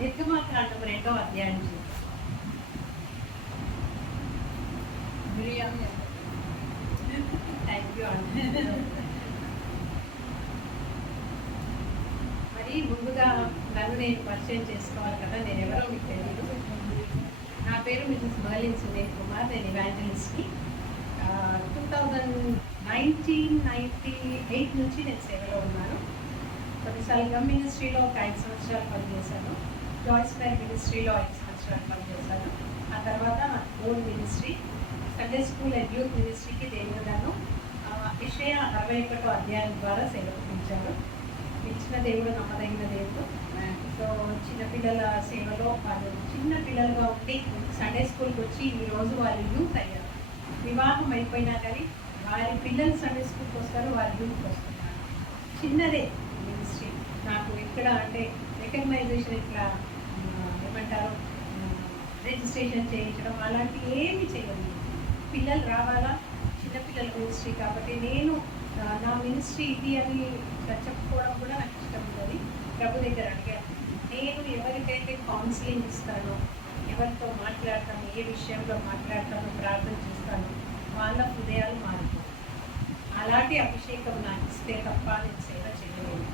నిర్గమాకాండం 2వ అధ్యాయం థ్యాంక్ యూ అండి. మరి ముందుగా నన్ను నేను పరిచయం చేసుకోవాలి కదా, నేను ఎవరో మీకు తెలియదు. నా పేరు మిసెస్ మర్లిన్ సునీల్ కుమార్. నేను ఇవాంజలిస్ట్ని 1998 నుంచి నేను సేవలో ఉన్నాను. కొన్నిసార్లు మినిస్ట్రీలో ఒక 5 సంవత్సరాలు పనిచేశాను. జాయిస్ ఫైర్ మినిస్ట్రీలో 5 సంవత్సరాలు పనిచేశాను. ఆ తర్వాత నా own ministry Sunday school and youth మినిస్ట్రీకి దేవుడుగాను యెషయా 61వ అధ్యాయం ద్వారా సేవకు పిలిచారు. పిలిచిన దేవుడు నమ్మదగిన దేవుడు. సో చిన్నపిల్లల సేవలో వాళ్ళు చిన్న పిల్లలుగా ఉండి సండే స్కూల్కి వచ్చి ఈరోజు వాళ్ళు యూత్ అయ్యారు. వివాహం అయిపోయినా కానీ వారి పిల్లలు సండే స్కూల్కి వస్తారు, వారి యూత్కి వస్తున్నారు. చిన్నదే మినిస్ట్రీ. నాకు ఎక్కడ అంటే రికగ్నైజేషన్ ఇట్లా ఏమంటారు రిజిస్ట్రేషన్ చేయించడం అలాంటివి ఏమి చేయలేదు. పిల్లలు రావాలా, చిన్నపిల్లల మినిస్ట్రీ కాబట్టి నేను నా మినిస్ట్రీ ఇది అని చెప్పుకోవడం కూడా నాకు ఇష్టం ఉంటుంది. ప్రభు దగ్గర అడిగాను, నేను ఎవరికైతే కౌన్సిలింగ్ ఇస్తానో, ఎవరితో మాట్లాడతాను, ఏ విషయంలో మాట్లాడతానో, ప్రార్థన చేస్తాను, వాళ్ళ హృదయాలు మారుతాయి. అలాంటి అభిషేకం నాకు ఇస్తే తప్ప నేను సేవ చేయలేను.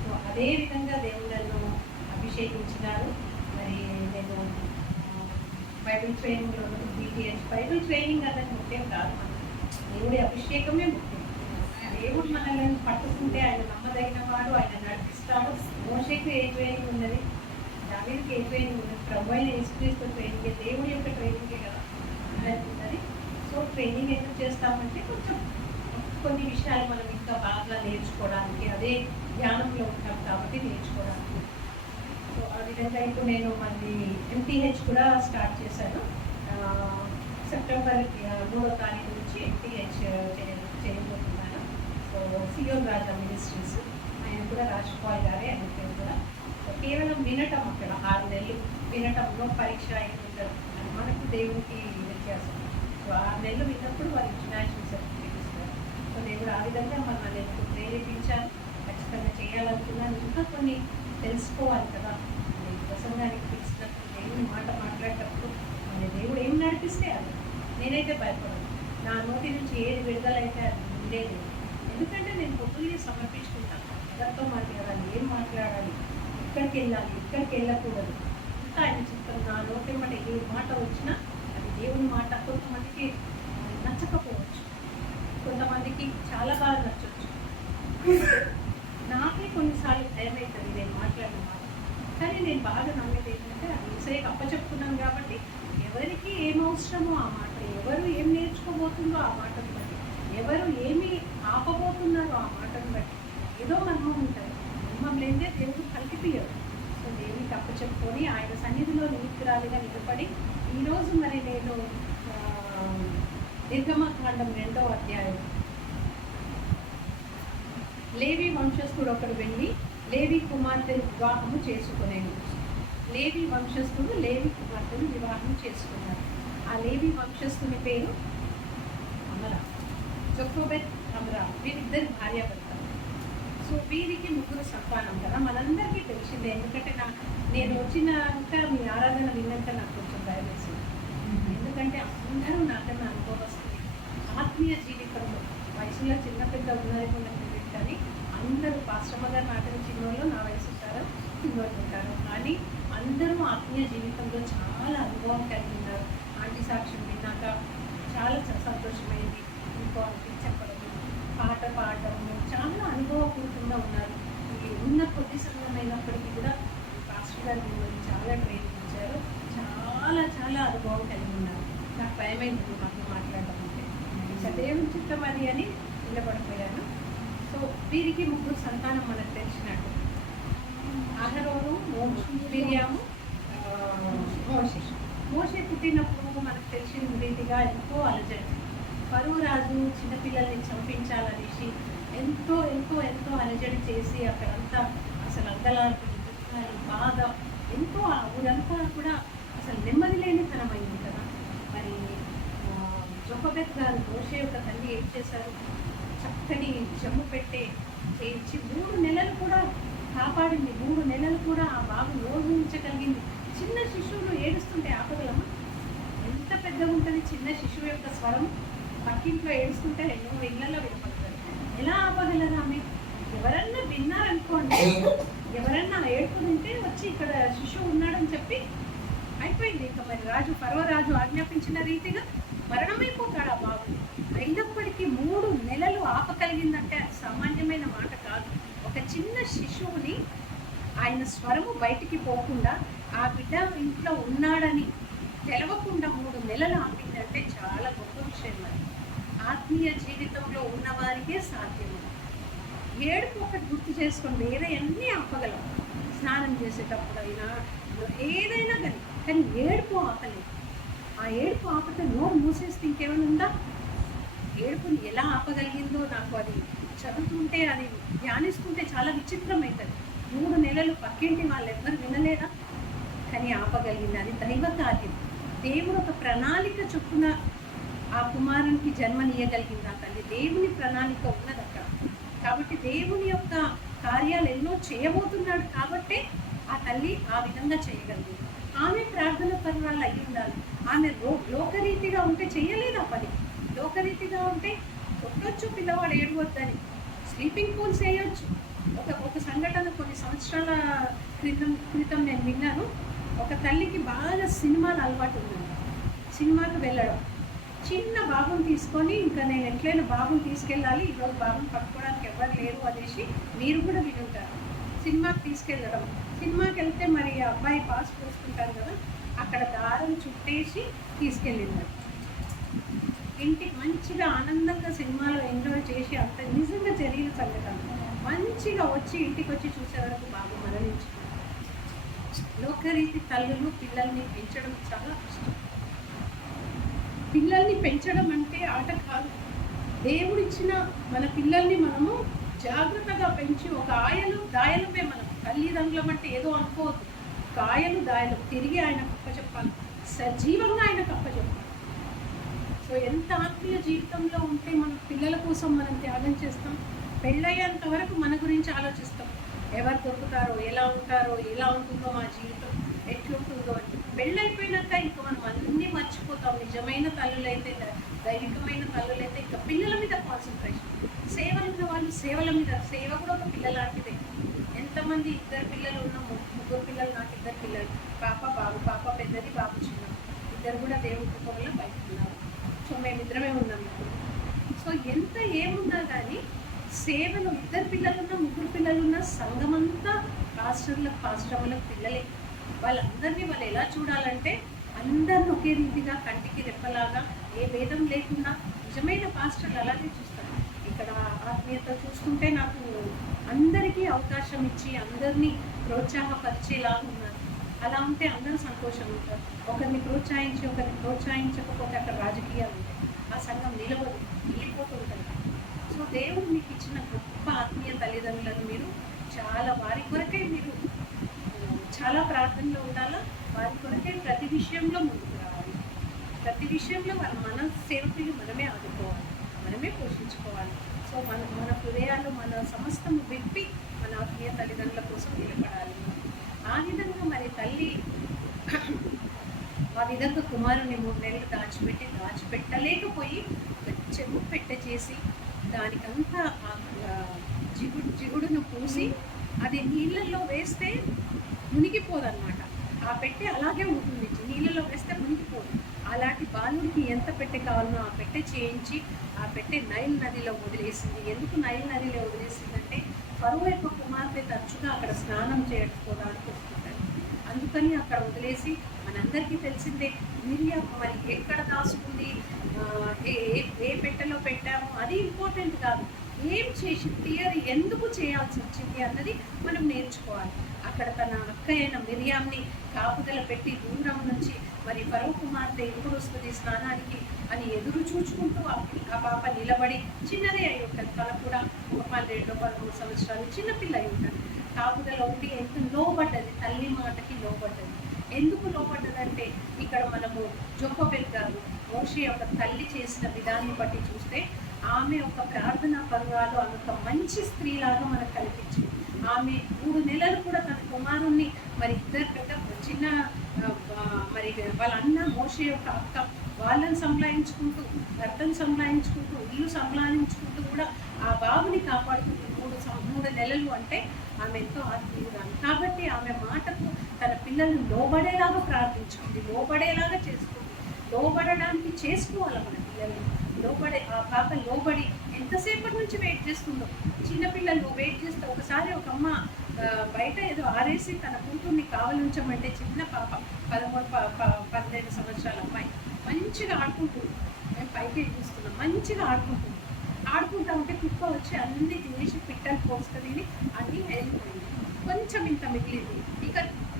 సో అదేవిధంగా దేవుడు నన్ను అభిషేకించినారు. మరి నేను బైబిల్ ట్రైనింగ్లో BTH బైబిల్ ట్రైనింగ్ అన్నది ముఖ్యం కాదు, దేవుడి అభిషేకమే ముఖ్యం. దేవుడు మనల్ని పట్టుకుంటే ఆయన నమ్మదగిన వాడు, ఆయన నడిపిస్తాడు. మోషేకు ఏ ట్రైనింగ్ ఉన్నది, దావీదుకి ఏ ట్రైనింగ్ ఉన్నది, ప్రభు అయిన యేసుక్రీస్తు ట్రైనింగే, దేవుడి యొక్క ట్రైనింగే కదా ఉన్నది. సో ట్రైనింగ్ ఎందుకు చేస్తామంటే కొంచెం కొన్ని విషయాలు మనం ఇంకా బాగా నేర్చుకోవడానికి, అదే ధ్యానంలో ఉంటాం కాబట్టి నేర్చుకోవడానికి. సో ఆ విధంగా ఇప్పుడు నేను మళ్ళీ MTH కూడా స్టార్ట్ చేశాను. సెప్టెంబర్ 3వ తారీఖు నుంచి MTH చేయబోతున్నాను. సో సియోన్ రాజా మినిస్ట్రీస్, ఆయన కూడా రాజ్పాల్ గారే, ఆయన పేరు కూడా. కేవలం వినటం, అక్కడ 6 నెలలు వినటంలో పరీక్ష ఉంటుంది అని మనకు దేవునికి వ్యత్యాసం. సో 6 నెలలు విన్నప్పుడు వాళ్ళు ఇంటర్నేషనల్ సర్టిఫికేట్ ఇస్తారు. సో దేవుడు ఆ విధంగా మనల్ని ఎందుకు ప్రేరేపించాను, ఖచ్చితంగా చేయాలనుకున్నాను. ఇంకా కొన్ని తెలుసుకోవాలి కదా, ప్రసంగానికి పిలిచినప్పుడు దేవుని మాట మాట్లాడేటప్పుడు మన దేవుడు ఏం నడిపిస్తే అది. నేనైతే భయపడను, నా నోటి నుంచి ఏది విడుదలైతే అది ఉండేది. ఎందుకంటే నేను పొద్దున్నే సమర్పించుకుంటాను, ఎవరితో మాట్లాడాలి, ఏం మాట్లాడాలి, ఇక్కడికి వెళ్ళాలి, ఇక్కడికి వెళ్ళకూడదు, ఇంకా ఆయన చెప్తాను. నా నోటి మాట ఏ మాట వచ్చినా అది దేవుని మాట. కొంతమందికి నచ్చకపోవచ్చు, కొంతమందికి చాలా బాగా నచ్చవచ్చు. నాకే కొన్నిసార్లు భయం అవుతుంది నేను మాట్లాడిన మాట. కానీ నేను బాగా నమ్మేది ఏంటంటే అది యేసయ్యకి అప్పచెప్పుకున్నాను కాబట్టి ఎవరికి ఏం అవసరమో ఆ మాట, ఎవరు ఏం నేర్చుకోబోతుందో ఆ మాటను బట్టి, ఎవరు ఏమి ఆపబోతున్నారో ఆ మాటను బట్టి ఏదో మర్మం ఉంటుంది. మర్మం లేదే దేవుడు కలిపియరు. సో దేవునికి అప్పచెప్పుకొని ఆయన సన్నిధిలో నిమిత్తురాలిగా నిలబడి ఈరోజు మరి నేను నిర్గమకాండం 2వ అధ్యాయం, లేవి వంశస్థుడు ఒకడు వెళ్ళి లేవి కుమార్తెను వివాహము చేసుకునేను. లేవి వంశస్థుడు లేవి కుమార్తెను వివాహం చేసుకున్నారు. ఆ లేవి వంశస్థుని పేరు అమరా, జొకోబెత్ అమరా. వీరిద్దరు భార్యాభర్తలు. సో వీరికి 3 సంతానం కదా, మనందరికీ తెలిసిందే. ఎందుకంటే నేను వచ్చినాక మీ ఆరాధన విన్నాక నాకు కొంచెం భయం వేసింది. ఎందుకంటే అందరూ నాకన్నా అనుభవస్తుంది. ఆత్మీయ జీవితంలో వయసులో చిన్న పెద్ద ఉన్నారేమో నాకు తెలియదు, కానీ అందరూ పాస్టమ్మ గారు నాకన్నా చిన్నోళ్ళు, నా వయసు ఉంటారు, చిన్నోళ్ళు ఉంటారు, కానీ అందరూ ఆత్మీయ జీవితంలో చాలా అనుభవం కలిగి ఉన్నారు. ఆంటీ సాక్ష్యం విన్నాక చాలా సంతోషమైంది. ఇంకో చెప్పడం, పాట పాడటము, చాలా అనుభవపూర్వకంగా ఉన్నారు. ఈ ఉన్న కొద్ది సమయమైనప్పటికీ కూడా పాస్టర్ గారు మిమ్మల్ని చాలా ట్రైనింగ్ ఇచ్చారు. చాలా చాలా అనుభవం కలిగి ఉన్నారు. నాకు భయమైంది మాకు మాట్లాడడం అంటే, దేవుని చిత్తం అది అని నిలబడిపోయాను. సో వీరికి 3 సంతానం మనకు తెలిసినట్టు, అహరోను, మిర్యాము, మోషే. మోషే పుట్టినప్పుడు మనకు తెలిసిన రీతిగా ఎంతో అలజడి. ఫరో రాజు చిన్నపిల్లల్ని చంపించాలనేసి ఎంతో ఎంతో ఎంతో అలజడి చేసి అక్కడంతా అసలు అంగలాంటి బాధ, ఎంతో ఆ ఊరంతా కూడా అసలు నెమ్మది లేనితనమైంది కదా. మరి జొకోబెత్ గారు మోషే యొక్క తల్లి ఏం చేశారు, చక్కని జమ్ము పెట్టే చేయించి 3 నెలలు కూడా కాపాడింది. 3 నెలలు కూడా ఆ బాబు నోరు ఉంచగలిగింది. చిన్న శిశువులు ఏడుస్తుంటే ఆపగలమా? ఎంత పెద్దగా ఉంటుంది చిన్న శిశువు యొక్క స్వరం. పక్కింట్లో ఏడుస్తుంటే ఎన్నో ఇళ్లలో వినపడుతుంది. ఎలా ఆపగలరు ఆమె? ఎవరన్నా విన్నారనుకోండి, ఎవరన్నా ఏడుపుతుంటే వచ్చి ఇక్కడ శిశువు ఉన్నాడని చెప్పి అయిపోయింది. ఇంకా మరి పర్వరాజు ఆజ్ఞాపించిన రీతిగా మరణమైపోతాడు ఆ బాబు. అయినప్పటికీ 3 నెలలు ఆపగలిగిందంటే అది సామాన్యమైన మాట కాదు. ఒక చిన్న శిశువుని ఆయన స్వరము బయటికి పోకుండా ఆ బిడ్డ ఇంట్లో ఉన్నాడని తెలవకుండా 3 నెలలు ఆపిందంటే చాలా గొప్ప విషయం. మరి ఆత్మీయ జీవితంలో ఉన్నవారికే సాధ్యము. ఏడుపు ఒకటి గుర్తు చేసుకొని వేరే అన్నీ ఆపగలం. స్నానం చేసేటప్పుడైనా ఏదైనా కానీ ఏడుపు ఆపలేదు. ఆ ఏడుపు ఆపితే నోరు మూసేస్తే ఇంకేమైనా ఉందా? ఏడుపుని ఎలా ఆపగలిగిందో నాకు అది చదువుతుంటే, అది ధ్యానిస్తుంటే చాలా విచిత్రమవుతుంది. 3 నెలలు పక్కింటి వాళ్ళు ఎవ్వరు వినలేదా? కానీ ఆపగలిగింది. అది దైవ కార్యం. దేవుడు ఒక ప్రణాళిక చొప్పున ఆ కుమారునికి జన్మనీయగలిగింది ఆ తల్లి. దేవుని ప్రణాళిక ఉన్నది అక్కడ. కాబట్టి దేవుని యొక్క కార్యాలు ఎన్నో చేయబోతున్నాడు కాబట్టే ఆ తల్లి ఆ విధంగా చేయగలిగింది. ఆమె ప్రార్థన పరురాలు అయి ఉండాలి. ఆమె లోకరీతిగా ఉంటే చేయలేదు ఆ పని. లోకరీతిగా ఉంటే కొట్టొచ్చు, పిల్లవాడు ఏడవద్దని స్లీపింగ్ పూల్స్ వేయొచ్చు. ఒక సంఘటన కొన్ని సంవత్సరాల క్రితం నేను విన్నాను. ఒక తల్లికి బాగా సినిమాలు అలవాటు ఉందండి. సినిమాకి వెళ్ళడం, చిన్న బాబుని తీసుకొని ఇంకా నేను ఎట్లయినా బాబుని తీసుకెళ్ళాలి, ఈరోజు బాబుని పట్టుకోవడానికి ఎవరు లేరు అనేసి మీరు కూడా వినుంటారు. సినిమాకి తీసుకెళ్ళడం, సినిమాకి వెళ్తే మరి అబ్బాయి పాస్ పోసుకుంటారు కదా, అక్కడ దారం చుట్టేసి తీసుకెళ్ళింది. ఇంటికి మంచిగా ఆనందంగా సినిమాలో ఎంజాయ్ చేసి అంత నిజంగా జరిగిన సంఘటన. మంచిగా వచ్చి ఇంటికి వచ్చి చూసే వరకు బాబు మరణించి. లోకరీతి తల్లులు పిల్లల్ని పెంచడం చాలా కష్టం. పిల్లల్ని పెంచడం అంటే ఆట కాదు. దేవుడిచ్చిన మన పిల్లల్ని మనము జాగ్రత్తగా పెంచి ఒక దాయలమే మనం. తల్లిదండ్రులం అంటే ఏదో అనుకోవద్దు. కాయలు దాయలు తిరిగి ఆయన కప్పచెప్పాలి, సజీవంగా ఆయన కప్పచెప్పాలి. సో ఎంత ఆత్మీయ జీవితంలో ఉంటే మన పిల్లల కోసం మనం త్యాగం చేస్తాం. పెళ్ళయ్యేంత వరకు మన గురించి ఆలోచిస్తాం. ఎవరు దొరుకుతారో, ఎలా ఉంటారో, ఎలా ఉంటుందో మా జీవితం, ఎట్లుంటుందో అని. పెళ్ళైపోయినాక ఇంకా మనం అన్నీ మర్చిపోతాం. నిజమైన తల్లులైతే, దైవికమైన తల్లులైతే ఇంకా పిల్లల మీద కాన్సన్ట్రేషన్. సేవలు ఉన్న వాళ్ళు సేవల మీద. సేవ కూడా ఒక పిల్ల లాంటిదే. ఎంతమంది 2 పిల్లలు ఉన్న 3 పిల్లలు, నాకు 2 పిల్లలు, పాప బాబు. పాప పెద్దది, బాబు చిన్న. 2 కూడా దేవుడి కృప వల్ల బయటకు ఉన్నారు. సో మేమిద్దరమే ఉన్నాం ఇప్పుడు. సో ఎంత ఏమున్నా కానీ సేవలు 2 పిల్లలున్నా 3 పిల్లలున్నా సంఘమంతా పాస్టర్లకు పిల్లలే. వాళ్ళందరినీ వాళ్ళు ఎలా చూడాలంటే అందరిని ఒకే రీతిగా కంటికి రెప్పలాగా ఏ భేదం లేకుండా నిజమైన పాస్టర్లు అలాగే చూస్తారు. ఇక్కడ ఆత్మీయత చూస్తుంటే నాకు అందరికీ అవకాశం ఇచ్చి అందరినీ ప్రోత్సాహపరిచేలాగా ఉన్నారు. అలా ఉంటే అందరూ సంతోషంగా ఉంటారు. ఒకరిని ప్రోత్సహించి ఒకరిని ప్రోత్సహించకపోతే అక్కడ రాజకీయాలు ఉంటాయి. ఆ సంఘం వెళ్ళిపోతూ ఉంటుంది. సో దేవుడు మీకు ఇచ్చిన గొప్ప ఆత్మీయ తల్లిదండ్రులను మీరు చాలా వారి కొరకే మీరు చాలా ప్రార్థనలో ఉండాలా. వారి కొరకే ప్రతి విషయంలో ముందుకు రావాలి. ప్రతి విషయంలో మన సేవకులు మనమే ఆదుకోవాలి, మనమే పోషించుకోవాలి. సో మన హృదయాలు మన సమస్తము విప్పి మన ఆత్మీయ తల్లిదండ్రుల కోసం నిలబడాలి. ఆ విధంగా మరి తల్లి ఆ విధంగా కుమారుని 3 నెలలు దాచిపెట్టలేకపోయి చెవు పెట్టె చేసి దానికంతా జిగుడును పూసి అది నీళ్ళల్లో వేస్తే మునిగిపోదన్నమాట. ఆ పెట్టె అలాగే ఉంటుంది, నీళ్ళలో వేస్తే మునిగిపోదు. అలాంటి బాలుడికి ఎంత పెట్టె కావాలనో ఆ పెట్టె చేయించి ఆ పెట్టె నైల్ నదిలో వదిలేసింది. ఎందుకు నైల్ నదిలో వదిలేసిందంటే ఫరో యొక్క కుమార్తె తరచుగా అక్కడ స్నానం చేయకపోవడానికి వస్తుంటారు. అందుకని అక్కడ వదిలేసి, మనందరికీ తెలిసిందే మిరియా మరి ఎక్కడ దాచుకుంది, ఏ పెట్టెలో పెట్టాము అది ఇంపార్టెంట్ కాదు. ఏం చేసి ఎందుకు చేయాల్సి వచ్చింది అన్నది మనం నేర్చుకోవాలి. అక్కడ తన అక్క అయిన మిరియామ్ని కాపుదల పెట్టి దూరం నుంచి మరి ఫరో కుమార్తె ఎప్పుడు వస్తుంది స్నానానికి అని ఎదురు చూచుకుంటూ ఆ పాప నిలబడి, చిన్నదే అయి ఉంటుంది, తన కూడా 12-13 సంవత్సరాలు చిన్నపిల్ల అయి ఉంటుంది. కాపుదల ఉండి ఎంత లోబడ్డది, తల్లి మాటకి లోబడ్డది. ఎందుకు లోబడ్డదంటే ఇక్కడ మనము జొప్పబెల్ గారు మోషే యొక్క తల్లి చేసిన విధాన్ని బట్టి చూస్తే ఆమె ఒక ప్రార్థనా పరురాలు, ఆమె ఒక మంచి స్త్రీలాగా మనకు కనిపించింది. ఆమె 3 నెలలు కూడా తన కుమారుణ్ణి మరి ఇద్దరు పెద్ద చిన్న మరి వాళ్ళ అన్న మోషే యొక్క అక్క వాళ్ళని సంలాయించుకుంటూ భర్తను సంలాయించుకుంటూ ఇల్లు సంలాయించుకుంటూ కూడా ఆ బాబుని కాపాడుకుంటూ 3 నెలలు అంటే ఆమె ఎంతో ఆత్మీయురాలు. కాబట్టి ఆమె మాటకు తన పిల్లల్ని లోబడేలాగా ప్రార్థించుకుంది, లోబడేలాగా చేసుకుంది. లోబడడానికి చేసుకోవాలి మన పిల్లల్ని. లోబడే ఆ పాప లోబడి ఎంతసేపటి నుంచి వెయిట్ చేస్తుందో. చిన్నపిల్లలు వెయిట్ చేస్తే ఒకసారి ఒక అమ్మ బయట ఏదో ఆరేసి తన కూతుర్ని కావలించమంటే చిన్న పాప 13-12 సంవత్సరాల అమ్మాయి మంచిగా ఆడుకుంటుంది. మేము పైకి చూస్తున్నాం, మంచిగా ఆడుకుంటుంది. ఆడుకుంటా ఉంటే కుక్క వచ్చి అన్ని తినేసి పిట్టలు పోసుకొని అన్నీ వెళ్ళిపోయింది. కొంచెం ఇంత మిగిలింది. ఇక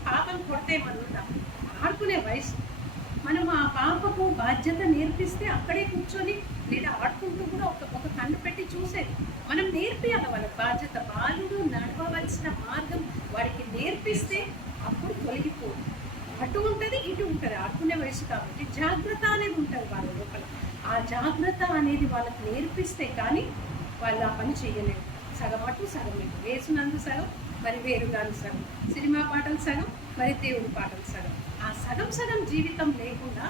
పాపను కొడితే మనుందా, ఆడుకునే వయసు. మనం ఆ పాపకు బాధ్యత నేర్పిస్తే అక్కడే కూర్చొని లేదా ఆడుకుంటూ కూడా ఒక కన్ను పెట్టి చూసేది. మనం నేర్పియాలి వాళ్ళ బాధ్యత. బాలుడు నడవవలసిన మార్గం వాడికి నేర్పిస్తే అప్పుడు తొలగిపోదు. అటు ఉంటుంది ఇటు ఉంటుంది. ఆడుకునే వయసు కాబట్టి జాగ్రత్త అనేది ఉంటుంది వాళ్ళ లోపల. ఆ జాగ్రత్త అనేది వాళ్ళకి నేర్పిస్తే కానీ వాళ్ళు ఆ పని చేయలేరు. సగం అటు సగం ఇటు, వేసునందు సగం మరి వేరుగాను సగం, సినిమా పాటలు సగం మరి దేవుడి పాటలు సగం. ఆ సగం సగం జీవితం లేకుండా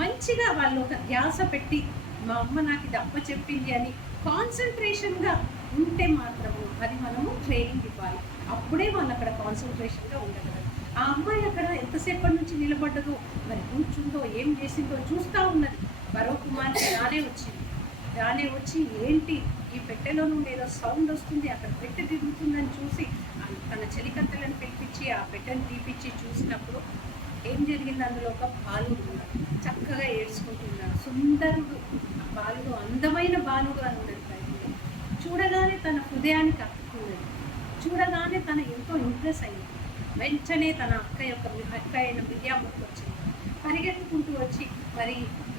మంచిగా వాళ్ళు ఒక ధ్యాస పెట్టి మా అమ్మ నాకు ఇది అప్ప చెప్పింది అని కాన్సన్ట్రేషన్గా ఉంటే మాత్రము అది మనము ట్రైనింగ్ ఇవ్వాలి. అప్పుడే వాళ్ళు అక్కడ కాన్సన్ట్రేషన్గా ఉండగలరు. ఆ అమ్మాయి అక్కడ ఎంతసేపటి నుంచి నిలబడ్డదో మరి కూర్చుందో ఏం చేసిందో చూస్తూ ఉన్నది. మరో కుమార్తె రానే వచ్చి ఏంటి ఈ పెట్టెలో నుండి ఏదో సౌండ్ వస్తుంది, అక్కడ పెట్టె తిరుగుతుందని చూసి తన చెలికత్తెలను పిలిపించి ఆ పెట్టెను తీపిచ్చి చూసినప్పుడు ఏం జరిగింది, అందులో ఒక బాలుడు ఉన్నాడు. చక్కగా ఏడ్చుకుంటున్నాడు. సుందరుడు ఆ బాలుడు, అందమైన బాలుడు అని ఉన్నది బైబిల్లో. చూడగానే తన హృదయానికి హత్తుకున్నది. చూడగానే తన ఎంతో ఇంప్రెస్ అయింది. వెంటనే తన అక్క అయిన మిర్యాముకు వచ్చింది. పరిగెత్తుకుంటూ వచ్చి మరి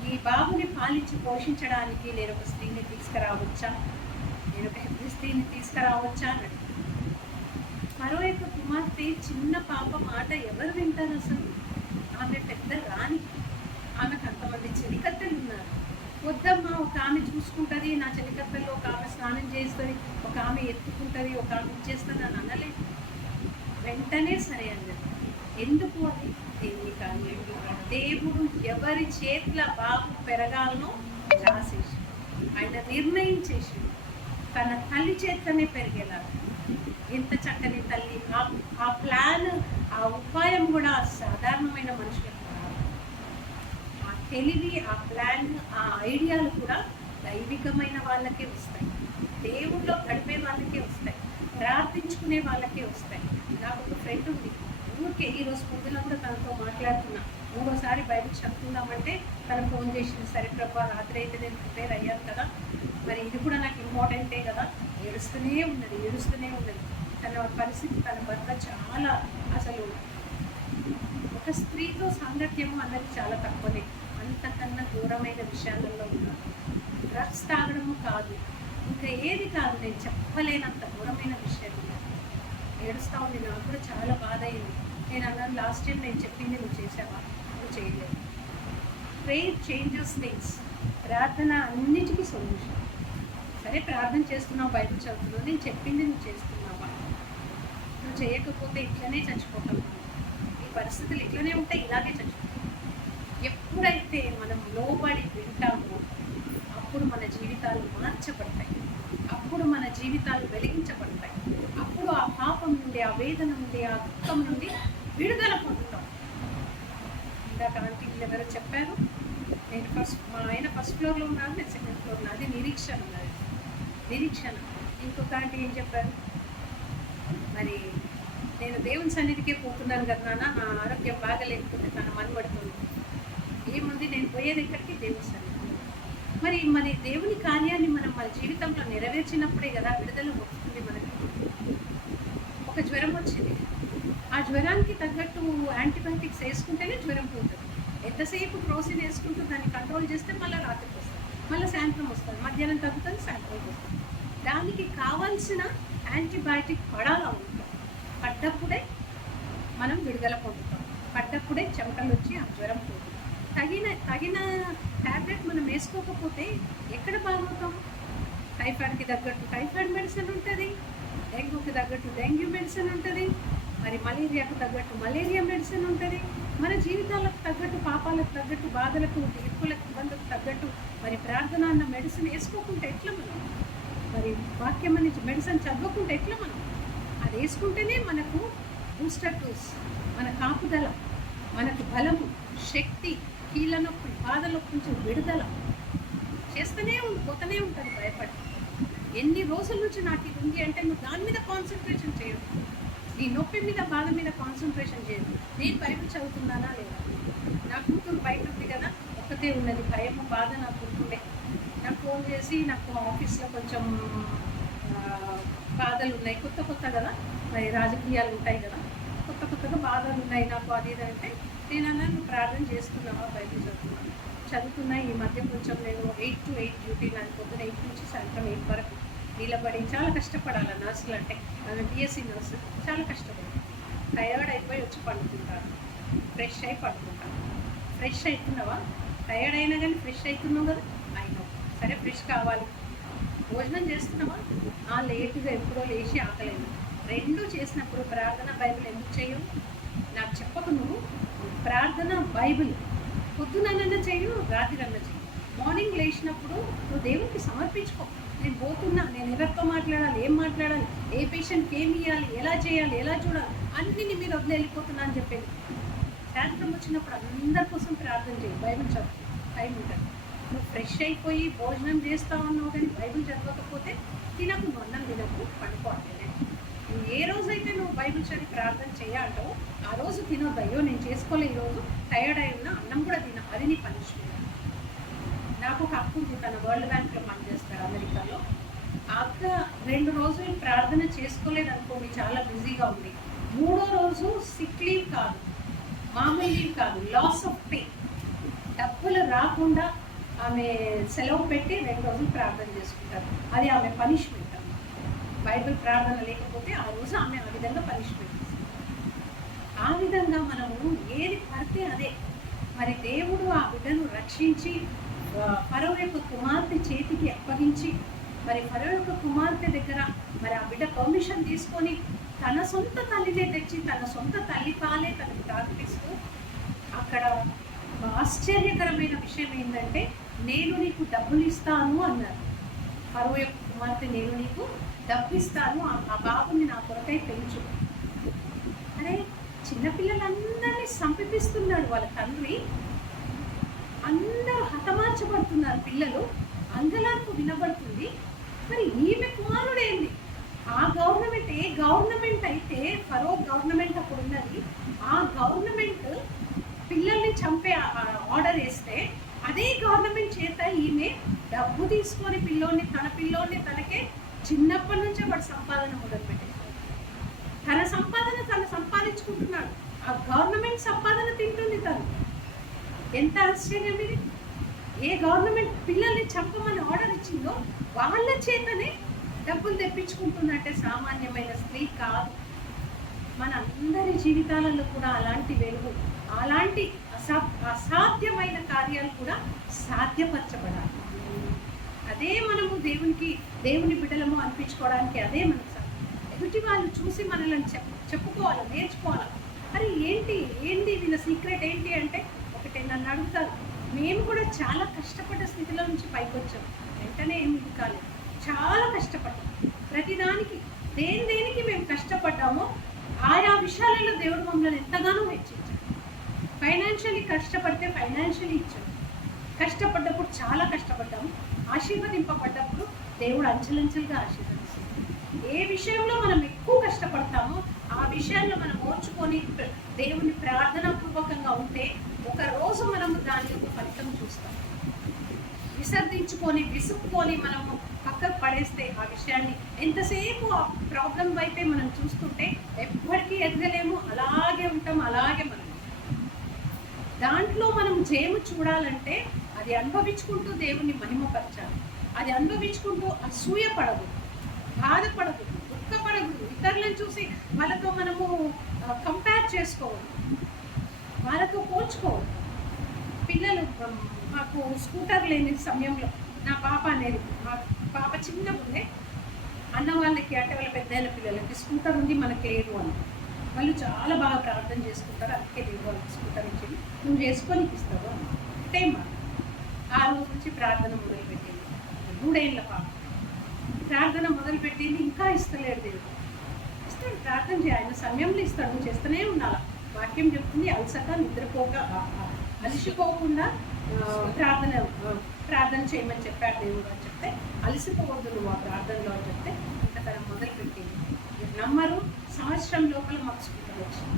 ఈ బాబుని పాలించి పోషించడానికి నేను ఒక స్త్రీని తీసుకురావచ్చా, నేను ఒక హెబ్రీ స్త్రీని తీసుకురావచ్చా అని అడిగింది. మరో యొక్క కుమార్తె చిన్న పాప మాట ఎవరు వింటారు అసలు? ఆమె పెద్ద రాణి, ఆమెకు అంతమంది చెలికత్తెలు ఉన్నారు. వద్దమ్మా, ఒక ఆమె చూసుకుంటుంది, నా చెలికత్తెల్లో ఒక ఆమె స్నానం చేస్తుంది, ఒక ఆమె ఎత్తుకుంటుంది, ఒక ఆమె ఇచ్చేస్తుంది అని అనలేదు. వెంటనే సరే అన్నది. ఎందుకు అది? దేవుని కార్యం. దేవుడు ఎవరి చేతుల బాబు పెరగాలనో రాసేసి ఆయన నిర్ణయించేసి తన తల్లి చేతనే పెరిగేలా. ఎంత చక్కని తల్లి! ఆ ప్లాన్, ఆ ఉపాయం కూడా సాధారణమైన మనుషులకు రాదు. ఆ తెలివి, ఆ ప్లాన్, ఆ ఐడియాలు కూడా దైవికమైన వాళ్ళకే వస్తాయి. దేవుళ్ళో గడిపే వాళ్ళకే వస్తాయి. ప్రార్థించుకునే వాళ్ళకే వస్తాయి. నాకు ఒక ఫ్రెండ్ ఉంది. ఊరికే ఈరోజు పొద్దున కూడా తనతో మాట్లాడుతున్నా. 3వ బైబిల్ చదువుకుందామంటే తను ఫోన్ చేసింది. సరే ప్రభా, రాత్రి అయితే నేను ప్రిపేర్ అయ్యాను కదా, మరి ఇది కూడా నాకు ఇంపార్టెంటే కదా. ఏడుస్తూనే ఉన్నది. తన పరిస్థితి, తన భర్త చాలా అసలు ఒక స్త్రీతో సాంగత్యము అన్నది చాలా తక్కువనే. అంతకన్నా దూరమైన విషయాలలో ఉన్నారు. డ్రగ్స్ తాగడము కాదు, ఇంకా ఏది కాదు, నేను చెప్పలేనంత దూరమైన విషయం. ఏడుస్తూ ఉంది. నాకు కూడా చాలా బాధ అయింది. నేను అన్నాను, లాస్ట్ టైం నేను చెప్పింది నువ్వు చేసావా? నువ్వు చేయలేదు. Prayer changes things. ప్రార్థన అన్నిటికీ సొల్యూషన్. సరే, ప్రార్థన చేస్తున్నావు, బైబిల్ చదువుతున్నావు, నేను చెప్పింది నువ్వు చేస్తున్నావా? నువ్వు చేయకపోతే ఇట్లనే చచ్చిపోతావు. ఈ పరిస్థితులు ఇట్లనే ఉంటాయి, ఇలాగే చచ్చిపోతాం. ఎప్పుడైతే మనం లోబడి వింటామో అప్పుడు మన జీవితాలు మార్చబడతాయి. అప్పుడు మన జీవితాలు వెలిగించబడతాయి. అప్పుడు ఆ పాపం నుండి, ఆ వేదన నుండి, ఆ దుఃఖం నుండి విడుదల పొందుతాం. ఇందాక ఆంటీలు ఎవరో చెప్పారు, నేను మా ఆయన ఫస్ట్ ఫ్లోర్లో ఉన్నాను, నేను సెకండ్ ఫ్లోర్లో. అది నిరీక్షణ ఉన్నది, నిరీక్షణ. ఇంకొక ఆంటీ ఏం చెప్పారు, మరి నేను దేవుని సన్నిధికే పోతున్నాను కదా నాన్న, నా ఆరోగ్యం బాగా లేకపోతే తన మనబడుతుంది. ఏముంది, నేను పోయేది ఎక్కడికి? దేవుని సన్నిధి. మరి దేవుని కార్యాన్ని మనం మన జీవితంలో నెరవేర్చినప్పుడే కదా విడుదల వస్తుంది మనకి. ఒక జ్వరం వచ్చింది, ఆ జ్వరానికి తగ్గట్టు యాంటీబయాటిక్స్ వేసుకుంటేనే జ్వరం పోతుంది. ఎంతసేపు క్రోసిన్ వేసుకుంటూ దాన్ని కంట్రోల్ చేస్తే మళ్ళీ రాత్రికి వస్తుంది, మళ్ళీ సాయంత్రం వస్తుంది, మధ్యాహ్నం తగ్గుతుంది, సాయంత్రం వస్తుంది. దానికి కావాల్సిన యాంటీబయాటిక్ పడాలా ఉంటుంది. పడ్డప్పుడే మనం విడుదల పొందుతాం. పడ్డప్పుడే చెమటలు వచ్చి ఆ జ్వరం పోతుంది. తగిన ట్యాబ్లెట్ మనం వేసుకోకపోతే ఎక్కడ బాగుంటాం? టైఫాయిడ్కి తగ్గట్టు టైఫాయిడ్ మెడిసిన్ ఉంటుంది, డెంగ్యూకి తగ్గట్టు డెంగ్యూ మెడిసిన్ ఉంటుంది, మరి మలేరియాకు తగ్గట్టు మలేరియా మెడిసిన్ ఉంటుంది. మన జీవితాలకు తగ్గట్టు, పాపాలకు తగ్గట్టు, బాధలకు, ఇరుకులకు, ఇబ్బందులకు తగ్గట్టు మరి ప్రార్థన అన్న మెడిసిన్ వేసుకోకుంటే ఎట్లా మనం? మరి వాక్యం అని మెడిసిన్ చదవకుంటే ఎట్లా మనం? అది వేసుకుంటేనే మనకు బూస్టర్ డోస్, మన కాపుదల, మనకు బలము, శక్తి, కీళ్ళ నొప్పి, బాధ నొప్పి నుంచి విడుదల చేస్తూనే పోతూనే ఉంటుంది. భయపడి ఎన్ని రోజుల నుంచి నాకు ఇది ఉంది అంటే నువ్వు దాని మీద కాన్సన్ట్రేషన్ చేయదు, నీ నొప్పి మీద, బాధ మీద కాన్సన్ట్రేషన్ చేయదు. నేను బైబిల్ చదువుతున్నానా లేదా? నా కూతురు బయట ఉంది కదా, ఒక్కతే ఉన్నది, భయము, బాధ నా కూతురుండే. నాకు ఫోన్ చేసి నాకు ఆఫీస్లో కొంచెం బాధలు ఉన్నాయి, కొత్త కొత్త కదా, మరి రాజకీయాలు ఉంటాయి కదా, కొత్త కొత్తగా బాధలు ఉన్నాయి నాకు, అది ఇది అంటే నేను అన్నాను, నువ్వు ప్రార్థన చేస్తున్నావా? బైబిల్ చదువుతున్నా. ఈ మధ్య కొంచెం నేను 8 to 8 డ్యూటీ, నాకు పొద్దున 8 నుంచి సాయంత్రం 8 వరకు నిలబడి చాలా కష్టపడాలి. నర్సులు అంటే ఆమె బిఎస్సీ నర్సు, చాలా కష్టపడి టయర్డ్ అయిపోయి వచ్చి పండుకుంటాను, ఫ్రెష్ అయి పడుకుంటాను. ఫ్రెష్ అవుతున్నావా? టయర్డ్ అయినా కానీ ఫ్రెష్ అవుతున్నావు కదా, అయినా సరే ఫ్రెష్ కావాలి. భోజనం చేస్తున్నావా? లేటుగా ఎప్పుడో లేచి ఆకలేదు. రెండు చేసినప్పుడు ప్రార్థన, బైబిల్ ఎందుకు చేయవు? నాకు చెప్పకు నువ్వు. ప్రార్థన, బైబిల్ పొద్దునన్నా చెయ్యు, రాత్రిరన్నా చెయ్యి. మార్నింగ్ లేచినప్పుడు నువ్వు దేవునికి సమర్పించుకో. నేను పోతున్నా, నేను ఎవరితో మాట్లాడాలి, ఏం మాట్లాడాలి, ఏ పేషెంట్కి ఏమి ఇవ్వాలి, ఎలా చేయాలి, ఎలా చూడాలి, అన్నీ నీ మీద వదిలి వెళ్ళిపోతున్నా అని చెప్పేది. సాయంత్రం వచ్చినప్పుడు అందరి కోసం ప్రార్థన చేయి, బైబిల్ చదువు, టైం ఉంటుంది. నువ్వు ఫ్రెష్ అయిపోయి భోజనం చేస్తా ఉన్నావు కానీ బైబిల్ చదవకపోతే తినకు, నువ్వు అన్నం తినకు, పడుకోవాలి. నువ్వు ఏ రోజైతే నువ్వు బైబిల్ చదివి ప్రార్థన చేయాలంటావో ఆ రోజు తినొద్దు. అయ్యో నేను చేసుకోలే, ఈరోజు టైర్డ్ అయి ఉన్నా, అన్నం కూడా తిన, అది నీ పనిష్మెంట్. నాకు ఒక అక్క ఉంది, తన వరల్డ్ బ్యాంక్లో పనిచేస్తాడు అమెరికాలో. ఆ అక్క 2 రోజులు ప్రార్థన చేసుకోలేదు అనుకోండి, చాలా బిజీగా ఉంది. 3వ రోజు సిక్ లీవ్ కాదు, మామూలు లీవ్ కాదు, లాస్ ఆఫ్ పే, డబ్బులు రాకుండా ఆమె సెలవు పెట్టి 2 రోజులు ప్రార్థన చేసుకుంటారు. అది ఆమె పనిష్మెంట్. బైబిల్ ప్రార్థన లేకపోతే ఆ రోజు ఆమె ఆ విధంగా పనిష్మెంట్. ఆ విధంగా మనము ఏది పడితే అదే. మరి దేవుడు ఆ బిడ్డను రక్షించి ఫరో యొక్క కుమార్తె చేతికి అప్పగించి, మరి ఫరో యొక్క కుమార్తె దగ్గర మరి ఆ బిడ్డ పర్మిషన్ తీసుకొని తన సొంత తల్లినే తెచ్చి తన సొంత తల్లి పాలే తనకు తాగిపిస్తూ, అక్కడ ఆశ్చర్యకరమైన విషయం ఏంటంటే, నేను నీకు డబ్బులు ఇస్తాను అన్నారు. ఫరో యొక్క కుమార్తె, నేను నీకు డబ్బు ఇస్తాను, ఆ బాబుని నా కొరకై పెంచు. అరే, చిన్నపిల్లలందరినీ సంపిస్తున్నాడు వాళ్ళ తండ్రి, అందరూ హతమార్చబడుతున్నారు పిల్లలు, అంగలార్పు వినబడుతుంది. మరి ఈమె కుమారుడేంది? ఆ గవర్నమెంట్, ఏ గవర్నమెంట్ అయితే ఫరో గవర్నమెంట్ అప్పుడు ఉన్నది, ఆ గవర్నమెంట్ పిల్లల్ని చంపే ఆర్డర్ వేస్తే అదే గవర్నమెంట్ చేత ఈమె డబ్బు తీసుకొని తన పిల్లోని తనకే చిన్నప్పటి నుంచే వాడు సంపాదన మొదలుపెట్టేశాడు. తన సంపాదన తను సంపాదించుకుంటున్నాడు, ఆ గవర్నమెంట్ సంపాదన తింటుంది తను. ఎంత ఆశ్చర్యం ఇది! ఏ గవర్నమెంట్ పిల్లల్ని చంపమని ఆర్డర్ ఇచ్చిందో వాళ్ళ చేతనే డబ్బులు తెప్పించుకుంటుందంటే సామాన్యమైన స్త్రీ కాదు. మన అందరి జీవితాలలో కూడా అలాంటి వెలుగు, అలాంటి అసాధ్యమైన కార్యాలు కూడా సాధ్యపరచబడాలి. అదే మనము దేవుని బిడ్డలము అనిపించుకోవడానికి అదే మనకు ఎదుటి వాళ్ళు చూసి మనల్ని చెప్పుకోవాలి, నేర్చుకోవాలి. అరే ఏంటి వీళ్ళ సీక్రెట్ ఏంటి అంటే, ఒకటి నన్ను అడుగుతారు. మేము కూడా చాలా కష్టపడ్డ స్థితిలో నుంచి పైకి వచ్చాం, వెంటనే ఏమి కాలేదు, చాలా కష్టపడ్డాం. ప్రతిదానికి దేనికి మేము కష్టపడ్డామో ఆయా విషయాలలో దేవుడు మమ్మల్ని ఎంతగానో హెచ్చించాడు. ఫైనాన్షియలీ కష్టపడితే ఫైనాన్షియలీ ఇచ్చాడు, కష్టపడ్డప్పుడు చాలా కష్టపడ్డాము, ఆశీర్వదింపబడ్డప్పుడు దేవుడు అంచెలంచెలుగా ఆశీర్వదిస్తాడు. ఏ విషయంలో మనం ఎక్కువ కష్టపడతామో ఆ విషయాల్లో మనం ఓర్చుకొని దేవుని ప్రార్థనాపూర్వకంగా ఉంటే ఒక రోజు మనము దాని యొక్క ఫలితం చూస్తాం. విసుక్కొని మనము పక్కకు పడేస్తే ఆ విషయాన్ని, ఎంతసేపు ఆ ప్రాబ్లం వైపే మనం చూస్తుంటే ఎప్పటికీ ఎదగలేము, అలాగే ఉంటాం, అలాగే మనం. దాంట్లో మనం జయము చూడాలంటే అది అనుభవించుకుంటూ దేవుని మహిమపరచాలి. అది అనుభవించుకుంటూ అసూయపడదు, బాధపడదు, దుఃఖపడదు, ఇతరులను చూసి వాళ్ళతో మనము కంపేర్ చేసుకోవద్దు, వాళ్ళతో పోల్చుకోవద్దు. పిల్లలు, మాకు స్కూటర్ లేని సమయంలో నా పాప అనేది, మా పాప చిన్నగా ఉండే, అన్న వాళ్ళకి అంటే వాళ్ళ పెద్దయిన పిల్లలకి స్కూటర్ ఉంది మనకి లేదు అని వాళ్ళు చాలా బాగా ప్రార్థన చేసుకుంటారు. అందుకే లేదు వాళ్ళకి స్కూటర్ ఇచ్చింది, నువ్వు చేసుకొని ఇస్తావు అంటే ఆ రోజు నుంచి ప్రార్థన మొదలుపెట్టింది. 3 ఏళ్ళ పాప ప్రార్థన మొదలుపెట్టింది. ఇంకా ఇస్తలేడు దేవుడు. ఇస్తాడు, ప్రార్థన చేయ, ఆయన సమయంలో ఇస్తాడు, నువ్వు చేస్తూనే ఉండాలి. వాక్యం చెప్తుంది అలసట నిద్రపోక అలసిపోకుండా ప్రార్థన చేయమని చెప్పాడు దేవుడు అని చెప్తే, అలసిపోవద్దు నువ్వు ఆ ప్రార్థనలో అని చెప్తే ఇంకా తన మొదలుపెట్టింది. నమ్మరు, సంవత్సరం లోపల మాకు స్కూటర్ వచ్చింది.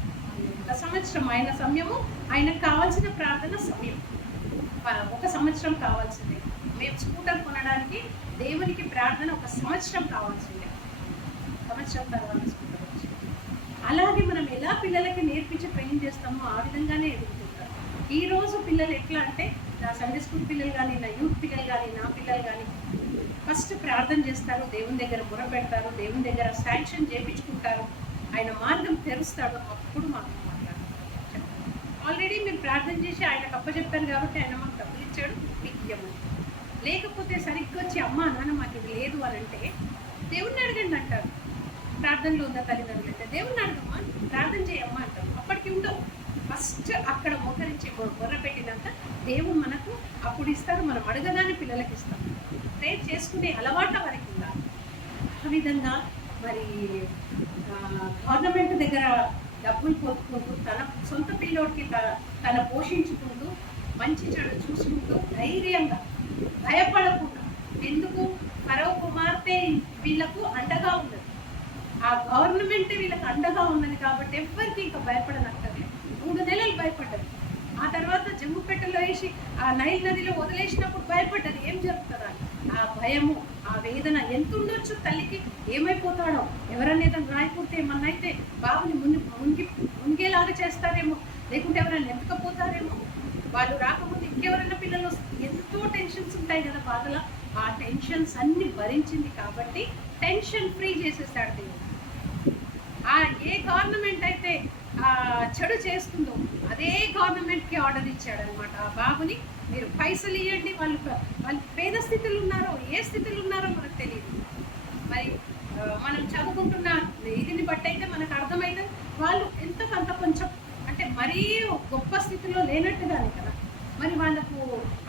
ఒక సంవత్సరం ఆయన సమయము, ఆయనకు కావాల్సిన ప్రార్థన సమయం 1 సంవత్సరం కావాల్సిందే. మేము స్కూటర్ కొనడానికి దేవునికి ప్రార్థన 1 సంవత్సరం కావాల్సిందే. సంవత్సరం తర్వాత స్కూటర్ వచ్చింది. అలాగే మనం ఎలా పిల్లలకి నేర్పించి ట్రైన్ చేస్తామో ఆ విధంగానే ఎదుగుతుంటారు. ఈరోజు పిల్లలు ఎట్లా అంటే, నా సండే స్కూల్ పిల్లలు కానీ, నా యూత్ పిల్లలు కానీ, నా పిల్లలు కానీ ఫస్ట్ ప్రార్థన చేస్తారు, దేవుని దగ్గర మొర పెడతారు, దేవుని దగ్గర శాంక్షన్ చేయించుకుంటారు, ఆయన మార్గం తెరుస్తాడు, అప్పుడు మాకు మాట్లాడతారు. ఆల్రెడీ మీరు ప్రార్థన చేసి ఆయనకు అప్పచెప్తారు కాబట్టి ఆయన మాకు డబ్బులు ఇచ్చాడు, మీకు ఇవ్వమని. లేకపోతే సరిగ్గా వచ్చి అమ్మ నాన్న మాకు ఇది లేదు అని అంటే దేవుణ్ణి అడగండి అంటారు. ప్రార్థనలో ఉందా తల్లిదండ్రులు అయితే దేవుణ్ణి అడగమ్మా, ప్రార్థన చేయమ్మా అంటారు. అప్పటికి ఉండవు. ఫస్ట్ అక్కడ మోకరించి మొర్ర పెట్టినాక దేవుడు మనకు అప్పుడు ఇస్తారు. మనం అడగగానే పిల్లలకి ఇస్తాం. ప్రేర్ చేసుకునే అలవాటు వరకు ఉండాలి. ఆ విధంగా మరి గవర్నమెంట్ దగ్గర డబ్బులు పొందుకుంటూ తన సొంత పిల్లోడికి తన పోషించుకుంటూ మంచి చెడు చూసుకుంటూ ధైర్యంగా భయపడకుండా, ఎందుకు ఫరో కుమార్తె వీళ్ళకు అండగా ఉన్నది, ఆ గవర్నమెంట్ వీళ్ళకి అండగా ఉన్నది కాబట్టి ఎవ్వరికి ఇంకా భయపడనక్కర్లేదు. 3 నెలలు భయపడ్డది. ఆ తర్వాత జమ్ముపేటలో వేసి ఆ నైల్ నదిలో వదిలేసినప్పుడు భయపడ్డది, ఏం జరుగుతుందా. ఆ భయము, ఆ వేదన ఎంత ఉండొచ్చు తల్లికి. ఏమైపోతాడో, ఎవరన్నా ఏదైనా రాయిపోతే ఏమన్నా అయితే బాబుని మునిగేలాగా చేస్తారేమో, లేకుంటే ఎవరైనా ఎత్తుకపోతారేమో, వాళ్ళు రాకపోతే ఇంకెవరైనా పిల్లలు ఎంతో టెన్షన్స్ ఉంటాయి కదా, బాధల. ఆ టెన్షన్స్ అన్ని భరించింది కాబట్టి టెన్షన్ ఫ్రీ చేసేసాడు దేవుడు. ఏ గవర్నమెంట్ అయితే చెడు చేస్తుందో అదే గవర్నమెంట్కి ఆర్డర్ ఇచ్చాడు అనమాట. ఆ బాబుని మీరు పైసలు ఇవ్వండి, వాళ్ళు పేద స్థితిలో ఉన్నారో ఏ స్థితిలో ఉన్నారో మనకు తెలియదు. మరి మనం చదువుకుంటున్న ఇదిని బట్టి అయితే మనకు అర్థమైతే వాళ్ళు ఎంతకంత కొంచెం అంటే మరీ గొప్ప స్థితిలో లేనట్టుగానే కదా. మరి వాళ్ళకు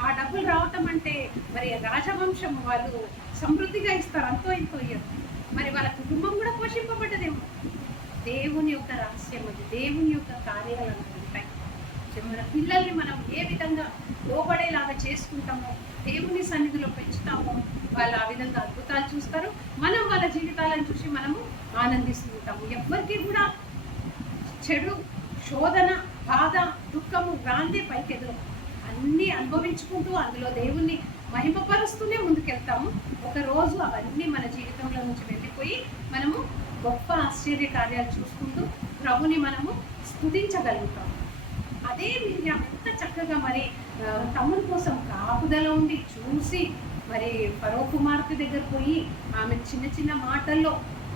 ఆ డబ్బులు రావటం అంటే మరి రాజవంశం వాళ్ళు సమృద్ధిగా ఇస్తారు, అంతో ఇంతో ఇయ్యరు. మరి వాళ్ళ కుటుంబం కూడా పోషింపబడ్డదేమో. దేవుని యొక్క రహస్యం అది, దేవుని యొక్క కార్యాలు ఉంటాయి. మన పిల్లల్ని మనం ఏ విధంగా లోబడేలాగా చేసుకుంటామో, దేవుని సన్నిధిలో పెంచుతామో, వాళ్ళు ఆ విధంగా అద్భుతాలు చూస్తారు. మనం వాళ్ళ జీవితాలను చూసి మనము ఆనందిస్తూ ఉంటాము. ఎవ్వరికి కూడా చెడు, శోధన, బాధ, దుఃఖము రాందే పైకెదురు అన్నీ అనుభవించుకుంటూ అందులో దేవుణ్ణి మహిమపరుస్తూనే ముందుకెళ్తాము. ఒకరోజు అవన్నీ మన జీవితంలో నుంచి వెళ్ళిపోయి మనము గొప్ప ఆశ్చర్య కార్యాలు చూసుకుంటూ ప్రభుని మనము స్తుతించగలుగుతాము. అదే మిర్యాము ఎంత చక్కగా మరి తమ్ముడి కోసం కాపుదల ఉండి చూసి మరి ఫరో కుమార్తె దగ్గర పోయి ఆమె చిన్న చిన్న మాటల్లో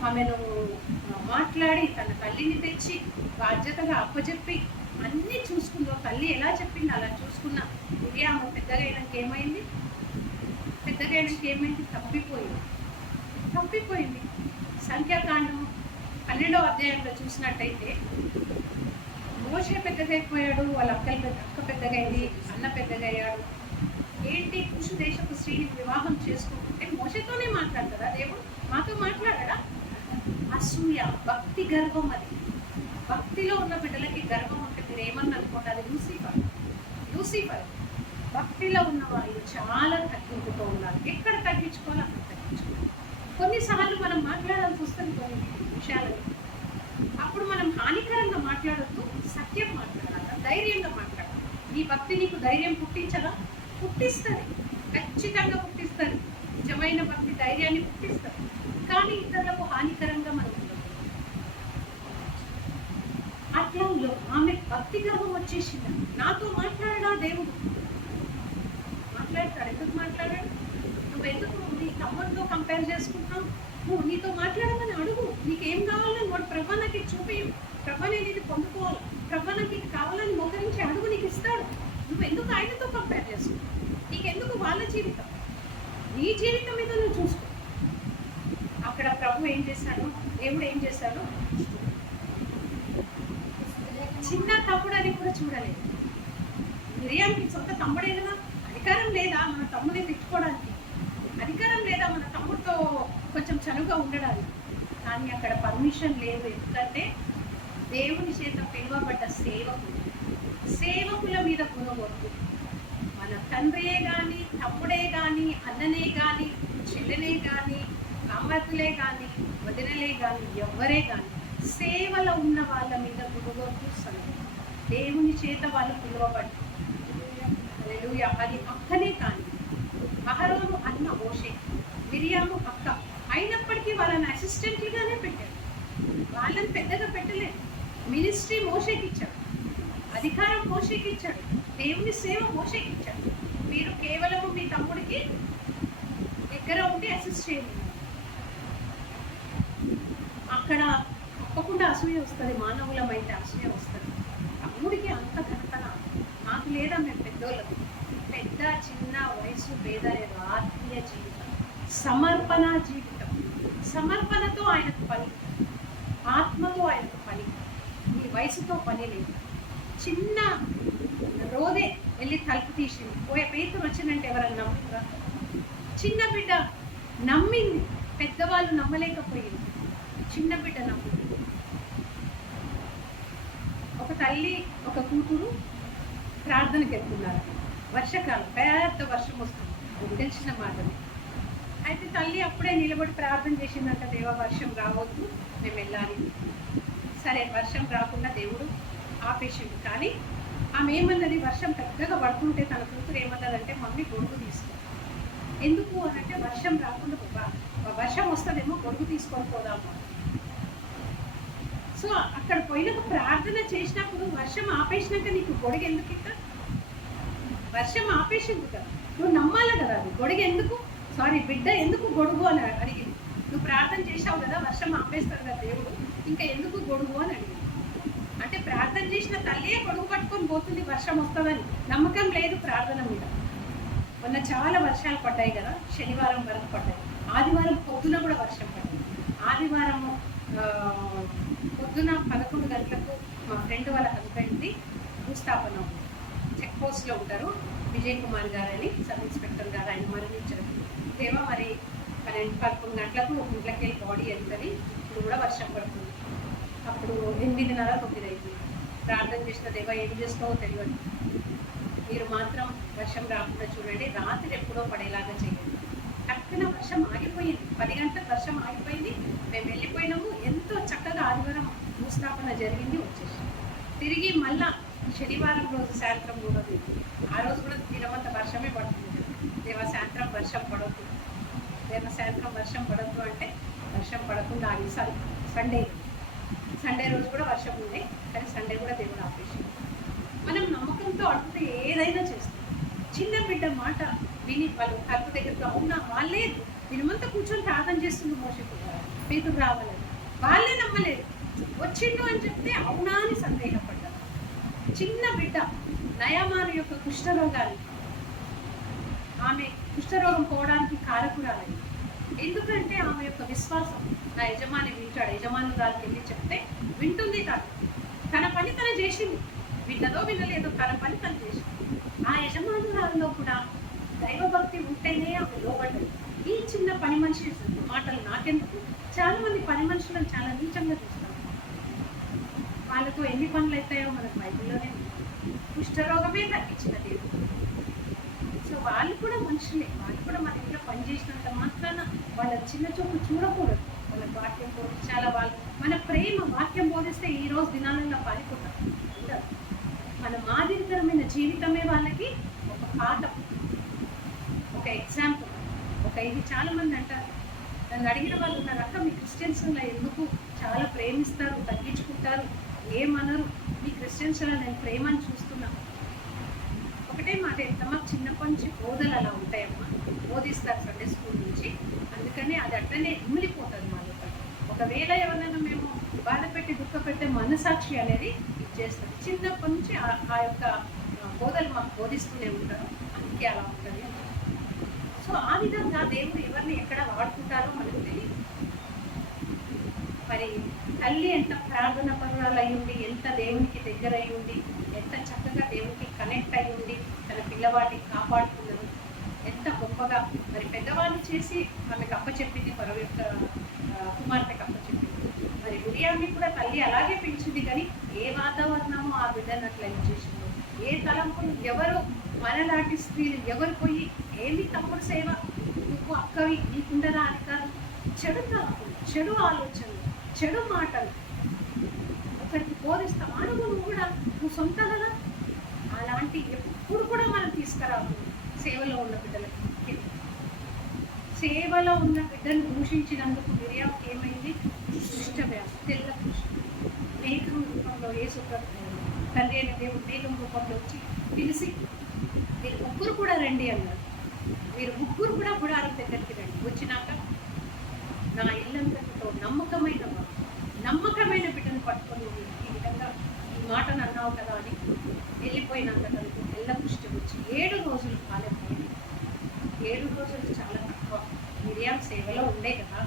ఆమెను మాట్లాడి తన తల్లిని తెచ్చి బాధ్యతగా అప్పచెప్పి అన్నీ చూసుకుందో. తల్లి ఎలా చెప్పింది అలా చూసుకున్న మిర్యాము పెద్దగా అయినాక ఏమైంది? తప్పిపోయింది. సంఖ్యాకాండం 12వ అధ్యాయంలో చూసినట్టయితే మోషే పెద్దగైపోయాడు, వాళ్ళ అక్క పెద్దగైంది, అన్న పెద్దగయ్యాడు. ఏంటి, కుషు దేశపు స్త్రీని వివాహం చేసుకుంటుంటే మోషేతోనే మాట్లాడతారా దేవుడు? మాతో మాట్లాడరా? అసూయ, భక్తి గర్వం. అది భక్తిలో ఉన్న బిడ్డలకి గర్వం ఉంటే మీరు ఏమన్నా అనుకోండి, అది లూసిఫర్. భక్తిలో ఉన్న వాళ్ళు చాలా తగ్గింపుతో ఉండాలి. ఎక్కడ తగ్గించుకోవాలి అక్కడ తగ్గించుకోవాలి. కొన్నిసార్లు మనం మాట్లాడాల్సి వస్తుంది కొన్ని విషయాలని. అప్పుడు మనం హానికరంగా మాట్లాడద్దు, సత్యం మాట్లాడాలి, ధైర్యంగా మాట్లాడాలి. నీ భక్తి నీకు ధైర్యం పుట్టించదా? పుట్టిస్తుంది, ఖచ్చితంగా పుట్టిస్తుంది. నిజమైన భక్తి ధైర్యాన్ని పుట్టిస్తుంది. కానీ ఇతరులకు హానికరంగా మనం ఉండదు. అట్లా ఆమె భక్తి గర్వం వచ్చేసింది. నాతో మాట్లాడడా దేవుడు? మాట్లాడతాడు. ఎందుకు మాట్లాడాడు? నువ్వు ఎందుకు నీ తమ్ముడితో కంపేర్ చేసుకుంటున్నావు? నువ్వు నీతో మాట్లాడమని అడుగు. నీకేం కావాలని వాడు ప్రభా నాకు చూపి, ప్రభా నేను ఇది పొందుకోవాలి, ప్రభా నాకు ఇది కావాలని మోకరించి అడుగు, నీకు ఇస్తాడు. నువ్వు ఎందుకు ఆయనతో కంపేర్ చేసుకుంటావు? నీకెందుకు వాళ్ళ జీవితం? నీ జీవితం మీద నువ్వు చూసుకో. అక్కడ దేవుడు ఏం చేశాడు? చిన్న తమ్ముడు అని కూడా చూడలేదు. మిరియానికి సొంత తమ్ముడే కదా, అధికారం లేదా మన తమ్ముడిని తిట్టుకోవడానికి? అధికారం లేదా మన తమ్ముడితో కొంచెం చనువుగా ఉండడానికి? కానీ అక్కడ పర్మిషన్ లేదు. ఎందుకంటే దేవుని చేత పిలువబడ్డ సేవకుల మీద గుణవద్దు. మన తండ్రియే కానీ, తమ్ముడే కానీ, అన్ననే కానీ, చెల్లెనే కానీ, కామతులే కానీ, వదినలే కానీ, ఎవ్వరే కానీ సేవలో ఉన్న వాళ్ళ మీద గుణవద్దు. దేవుని చేత వాళ్ళు పిలువబడ్డారు. హల్లెలూయా. అది అక్కనే కానీ అహరోను అన్న మోషే, మిరియాము అక్క అయినప్పటికీ వాళ్ళని అసిస్టెంట్లుగానే పెట్టారు. వాళ్ళని పెద్దగా పెట్టలేదు. మినిస్ట్రీ మోషేకి ఇచ్చాడు, అధికారం మోషేకి ఇచ్చాడు, దేవుని సేవ మోషేకి ఇచ్చాడు. మీరు కేవలము మీ తమ్ముడికి దగ్గర ఉండి అసిస్ట్ చేయండి. అక్కడ తప్పకుండా అసూయ వస్తుంది, మానవులమైతే అసూయ వస్తుంది. తమ్ముడికి అంత ఘనతన మాకు లేదా? మేము పెద్దోళ్ళకు. పెద్ద చిన్న వయసు భేద లేదు. ఆత్మీయ జీవితం, సమర్పణ జీవితం. సమర్పణతో ఆయనకు పని, ఆత్మతో ఆయనకు పని. ఈ వయసుతో పని లేదు. చిన్న రోదే వెళ్ళి తలుపు తీసింది. పోయే పేతురు వచ్చిందంటే ఎవరన్నా నమ్ముతారా? చిన్న బిడ్డ నమ్మింది, పెద్దవాళ్ళు నమ్మలేకపోయింది. చిన్న బిడ్డ నమ్మింది. ఒక తల్లి ఒక కూతురు ప్రార్థనకి వెళ్తున్నారు. వర్షకాలం, పెద్ద వర్షం వస్తుంది, తెలిసిన మాటలు. అయితే తల్లి అప్పుడే నిలబడి ప్రార్థన చేసిందంట, దేవ వర్షం రావద్దు, మేము వెళ్ళాలి. సరే, వర్షం రాకుండా దేవుడు ఆపేసిండు. కానీ ఆమె ఏమన్నది? వర్షం పెద్దగా పడుతుంటే తన కూతురు ఏమన్నదంటే, మమ్మీ గొడుగు తీసుకో. ఎందుకు అని అంటే, వర్షం రాకుండా వర్షం వస్తుందేమో, గొడుగు తీసుకొని పోదాము. సో అక్కడ పోయినాక ప్రార్థన చేసినప్పుడు వర్షం ఆపేసినాక నీకు గొడుగు ఎందుకు? ఇంకా వర్షం ఆపేసింది కదా, నువ్వు నమ్మాలి కదా. అది గొడుగు ఎందుకు? సారీ, బిడ్డ ఎందుకు గొడుగు అని అడిగింది. నువ్వు ప్రార్థన చేసావు కదా, వర్షం ఆపేస్తాడు కదా దేవుడు, ఇంకా ఎందుకు గొడుగు అని అడిగింది. అంటే ప్రార్థన చేసిన తల్లియే గొడుగు పట్టుకొని పోతుంది వర్షం వస్తుందని. నమ్మకం లేదు ప్రార్థన మీద. మొన్న చాలా వర్షాలు పడ్డాయి కదా, శనివారం వరకు పడ్డాయి, ఆదివారం పొద్దున కూడా వర్షం పడింది. ఆదివారము పొద్దున 11 గంటలకు మా ఫ్రెండ్ వాళ్ళ హస్బెండ్ది భూస్థాపన ఉంది. చెక్ పోస్ట్లో ఉంటారు, విజయ్ కుమార్ గారు అని, సబ్ ఇన్స్పెక్టర్ గారు. ఆయన మరణించారు. దేవా మరి 12-11 గంటలకు ఇంట్లోకి వెళ్ళి బాడీ వెళ్తుంది. ఇప్పుడు కూడా వర్షం పడుతుంది. అప్పుడు 8:30-9 అయింది. ప్రార్థన చేసిన దేవా ఏం చేస్తావో తెలియదు, మీరు మాత్రం వర్షం రాకుండా చూడండి, రాత్రి ఎప్పుడో పడేలాగా చేయండి. టక్కున వర్షం ఆగిపోయింది. 10 గంటలకు వర్షం ఆగిపోయింది. మేము వెళ్ళిపోయినాము. ఎంతో చక్కగా ఆదివారం భూస్థాపన జరిగింది, వచ్చేసి తిరిగి మళ్ళా శనివారం రోజు సాయంత్రం కూడా ఆ రోజు కూడా దినమంతా వర్షమే పడుతుంది. దేవా సాయంత్రం వర్షం పడద్దు, దేవా సాయంత్రం వర్షం పడద్దు అంటే వర్షం పడకుండా ఆగి సండే రోజు కూడా వర్షం ఉంది. కానీ సండే కూడా దేవుడు ఆపేసి. మనం నమ్మకంతో అడిగితే ఏదైనా చేస్తాం. చిన్న బిడ్డ మాట విని వాళ్ళు తలుపు దగ్గరకు అవునా, వాళ్ళే దినమంతా కూర్చొని ప్రార్థన చేస్తుంది మోషకు, పేతురు రావాలని. వాళ్ళే నమ్మలేదు. వచ్చిండు అని చెప్తే అవునా అని సందేహపడ్డారు. చిన్న బిడ్డ నయమాను యొక్క కుష్ఠరోగాన్ని, ఆమె కుష్ఠరోగం పోవడానికి కారకురాలని. ఎందుకంటే ఆమె యొక్క విశ్వాసం, నా యజమాని వింటాడు, యజమాను గారికి వెళ్ళి చెప్తే వింటుంది. తన పని తను చేసింది, విన్నదో వినలేదో తన పని తను చేసింది. ఆ యజమానురాల్లో కూడా దైవభక్తి ఉంటేనే ఆమె లోబడ్డది. ఈ చిన్న పని మనిషి మాటలు నాకెందుకు? చాలా మంది పని మనుషులను చాలా నీచంగా చూస్తారు. వాళ్ళతో ఎన్ని పనులు అవుతాయో మనకు బైబిల్లోనే కుష్ఠరోగమే తగ్గించిన దేవుడు. సో వాళ్ళు కూడా మనుషులే, వాళ్ళు కూడా మన ఇంట్లో పనిచేసినంత మాత్రాన వాళ్ళ చిన్న చూపు చూడకూడదు. వాళ్ళ వాక్యం బోధించాల, వాళ్ళు మన ప్రేమ వాక్యం బోధిస్తే ఈ రోజు దినాలలో పారిపోతారు. మన మాదిరికరమైన జీవితమే వాళ్ళకి ఒక పాఠం, ఒక ఎగ్జాంపుల్, ఒక ఇది. చాలా మంది అంటారు, నన్ను అడిగిన వాళ్ళు ఉన్నారు, అక్క మీ క్రిస్టియన్స్లో ఎందుకు చాలా ప్రేమిస్తారు, తగ్గించుకుంటారు, ఏమనరు, మీ క్రిస్టియన్స్లో నేను ప్రేమని చూస్తున్నా. ఒకటే మాట, ఎంతమ్మా చిన్నప్పటి నుంచి బోధలు అలా ఉంటాయమ్మా, బోధిస్తారు సండే స్కూల్ నుంచి. అందుకని అది అట్లనే ఇమిలిపోతుంది మా లోపల. ఒకవేళ ఎవరైనా మేము బాధ పెట్టి దుఃఖ పెట్టే మనసాక్షి అనేది ఇచ్చేస్తుంది. చిన్నప్పటి నుంచి ఆ యొక్క బోధలు మాకు బోధిస్తూనే ఉంటారు, అందుకే అలా ఉంటుంది. సో ఆ విధంగా దేవుడు ఎవరిని ఎక్కడ వాడుకుంటారో మనకు తెలియదు. మరి తల్లి ఎంత ప్రార్థన పరురాలు అయి ఉండి, ఎంత దేవునికి దగ్గర అయి ఉండి, ఎంత చక్కగా దేవునికి కనెక్ట్ అయి ఉండి తన పిల్లవాడిని కాపాడుతున్నారు, ఎంత గొప్పగా మరి పెద్దవాళ్ళు చేసి ఆమెకు అప్పచెప్పింది, పరవ యొక్క కుమార్తెకు అప్పచెప్పింది. మరి మిరియాన్ని కూడా తల్లి అలాగే పెంచింది, కానీ ఏ వాతావరణమో ఆ బిడ్డను అట్లా చేసింది. ఏ తలంపులు ఎవరు మనలాంటి స్త్రీలు ఎవరు పోయి ఏమి తమ్ముడు సేవ, నువ్వు అక్కవి, నీకుండరా అని కాదు. చెడు తలంపులు, చెడు ఆలోచనలు, చెడు మాటలు ఒకరికి బోధిస్తాం. అడుగు నువ్వు కూడా, నువ్వు సొంత కదా. అలాంటి ఎప్పుడు కూడా మనం తీసుకురావు. సేవలో ఉన్న బిడ్డలకి, సేవలో ఉన్న బిడ్డను దూషించినందుకు మిరియాకి ఏమైంది? దుష్టవ్యాధి, తెల్ల మేఘం రూపంలో యేసు తండ్రి అయిన దేవుడు మేఘం రూపంలో వచ్చి పిలిచి, మీరు ముగ్గురు కూడా రండి అన్నారు. మీరు ముగ్గురు కూడా గుడారం దగ్గరికి రండి. వచ్చినాక నా ఇల్లంతటితో నమ్మకమైన బిడ్డను పట్టుకొని ఈ విధంగా ఈ మాటను అన్నావు కదా అని వెళ్ళిపోయినాక తనకు తెల్ల పుష్టి వచ్చి 7 రోజులు కాలేకపోయింది. 7 రోజులు చాలా తక్కువ. మిరియాం సేవలో ఉండే కదా,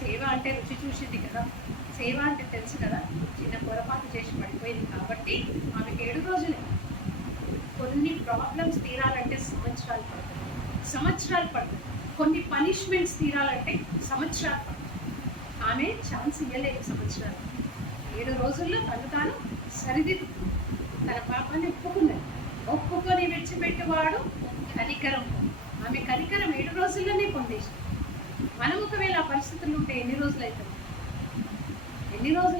సేవ అంటే రుచి చూసింది కదా, సేవ అంటే తెలుసు కదా. చిన్న పొరపాటు చేసి పడిపోయింది కాబట్టి ఆమెకు 7 రోజులే. కొన్ని ప్రాబ్లమ్స్ తీరాలంటే సంవత్సరాలు పడుతుంది. కొన్ని పనిష్మెంట్స్ తీరాలంటే సంవత్సరాలు పడుతుంది. ఆమె ఛాన్స్ ఇవ్వలేదు సంవత్సరాలు. 7 రోజుల్లో తాను సరిదిద్దు తన పాపాన్ని ఒప్పుకొని విడిచిపెట్టేవాడు కనికరం. ఆమె కనికరం 7 రోజుల్లోనే పొందేసి. మనం ఒకవేళ ఆ పరిస్థితులు ఉంటే ఎన్ని రోజులు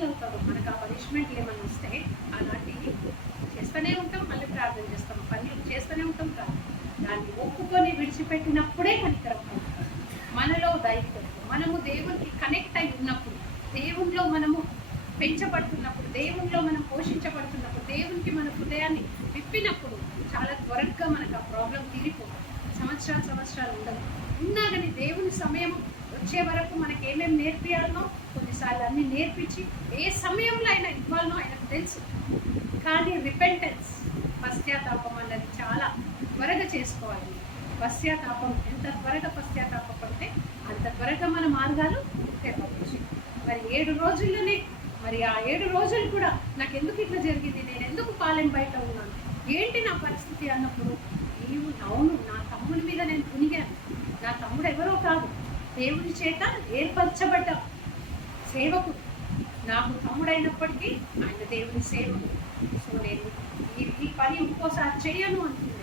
అవుతాం? మనకు ఆ పనిష్మెంట్లు ఏమైనా వస్తే అలాంటివి చేస్తూనే ఉంటాం, మళ్ళీ ప్రార్థన చేస్తాం, పనులు చేస్తూనే ఉంటాం కాదు. దాన్ని ఒప్పుకొని విడిచిపెట్టినప్పుడే కనికరం మనలో ధైర్యం. మనము దేవునికి కనెక్ట్ అయి ఉన్నప్పుడు, దేవునిలో మనము పెంచబడుతున్నప్పుడు, దేవునిలో మనం పోషించబడుతున్నప్పుడు, దేవునికి మన హృదయాన్ని విప్పినప్పుడు చాలా త్వరగా మనకు ఆ ప్రాబ్లం తీరిపోతుంది. సంవత్సరాలు ఉండదు. ఉన్నా కానీ దేవుని సమయం వచ్చే వరకు మనకి ఏమేమి నేర్పియాలనో కొన్నిసార్లు అన్ని నేర్పించి ఏ సమయంలో అయినా ఇవ్వాలనో ఆయనకు తెలుసు. కానీ రిపెంటెన్స్, పశ్చాత్తాపం అన్నది చాలా త్వరగా చేసుకోవాలి. పశ్చాత్తాపం ఎంత త్వరగా పశ్చాత్తాపడితే అంత త్వరగా మన మార్గాలు తెరవచ్చు. మరి 7 రోజుల్లోనే, మరి ఆ 7 రోజులు కూడా నాకు ఎందుకు ఇట్లా జరిగింది, నేను ఎందుకు పాలెం బయట ఉన్నాను, ఏంటి నా పరిస్థితి అన్నప్పుడు, నీవు అవును నా తమ్ముడి మీద నేను కునిగాను. నా తమ్ముడు ఎవరో కాదు, దేవుని చేత ఏర్పరచబడ్డ సేవకుడు. నాకు తమ్ముడైనప్పటికీ ఆయన దేవుని సేవకుడు. సో నేను ఈ పని ఇంకోసారి చేయను అంటుంది.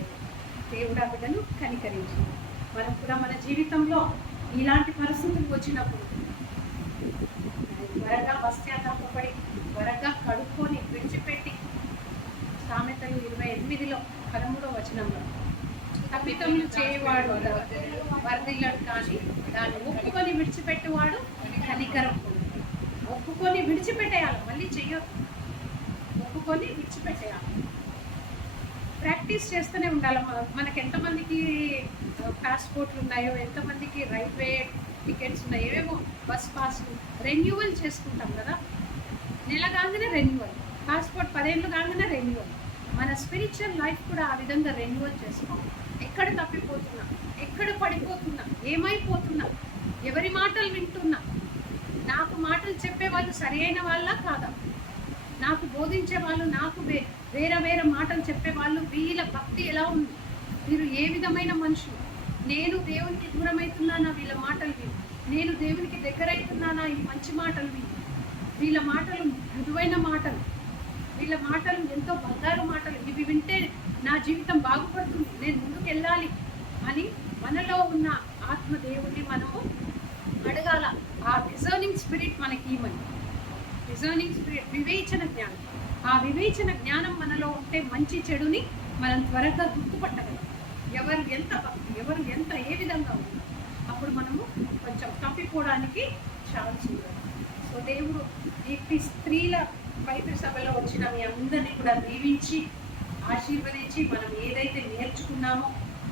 దేవుడు ఆ బిడ్డను కనికరించింది. మనం కూడా మన జీవితంలో ఇలాంటి పరిస్థితులు వచ్చినప్పుడు త్వరగా పశ్చాత్తాపడి, త్వరగా కడుక్కొని విడిచిపెట్టి, సామెతలు 28లో 13వ వచనంలో తప్పితములు చేయవాడు వర్ధిల్లడు, కానీ దాన్ని ఒప్పుకొని విడిచిపెట్టేవాడు కనికరం. ఒప్పుకొని విడిచిపెట్టేయాలి, మళ్ళీ చెయ్యొద్దు. ఒప్పుకొని విడిచిపెట్టేయాలి. ప్రాక్టీస్ చేస్తూనే ఉండాలి. మనకి ఎంతమందికి పాస్పోర్ట్లు ఉన్నాయో, ఎంతమందికి రైల్వే టికెట్స్ ఉన్నాయో, ఏవేమో బస్ పాస్లు రెన్యువల్ చేసుకుంటాం కదా. నెల కాగానే రెన్యువల్, పాస్పోర్ట్ 10 ఏళ్ళు కాగానే రెన్యువల్. మన స్పిరిచువల్ లైఫ్ కూడా ఆ విధంగా రెన్యువల్ చేసుకోవాలి. ఎక్కడ తప్పిపోతున్నా, ఎక్కడ పడిపోతున్నా, ఏమైపోతున్నా, ఎవరి మాటలు వింటున్నా, నాకు మాటలు చెప్పే వాళ్ళు సరి అయిన వాళ్ళ కాదా, నాకు బోధించే వాళ్ళు, నాకు వేరే మాటలు చెప్పేవాళ్ళు, వీళ్ళ భక్తి ఎలా ఉంది, వీరు ఏ విధమైన మనుషులు, నేను దేవునికి దూరం అవుతున్నానా వీళ్ళ మాటలు విని, నేను దేవునికి దగ్గర అవుతున్నానా ఈ మంచి మాటలు విని, వీళ్ళ మాటలు మృదువైన మాటలు, వీళ్ళ మాటలు ఎంతో బంగారు మాటలు, ఇవి వింటే నా జీవితం బాగుపడుతుంది, నేను ముందుకు వెళ్ళాలి అని మనలో ఉన్న ఆత్మదేవుని మనము అడగాల. ఆ డిజర్నింగ్ స్పిరిట్ మనకి ఇవ్వని, డిజర్నింగ్ స్పిరిట్, వివేచన జ్ఞానం. ఆ వివేచన జ్ఞానం మనలో ఉంటే మంచి చెడుని మనం త్వరగా గుర్తుపట్టగలం. ఎవరు ఎంత ఏ విధంగా ఉన్నారు, అప్పుడు మనము కొంచెం తప్పిపోవడానికి ఛాన్స్ ఉంది. సో దేవుడు ఈ స్త్రీల బైబిల్ సభలో వచ్చిన మీ అందరినీ కూడా దీవించి ఆశీర్వదించి, మనం ఏదైతే నేర్చుకున్నామో,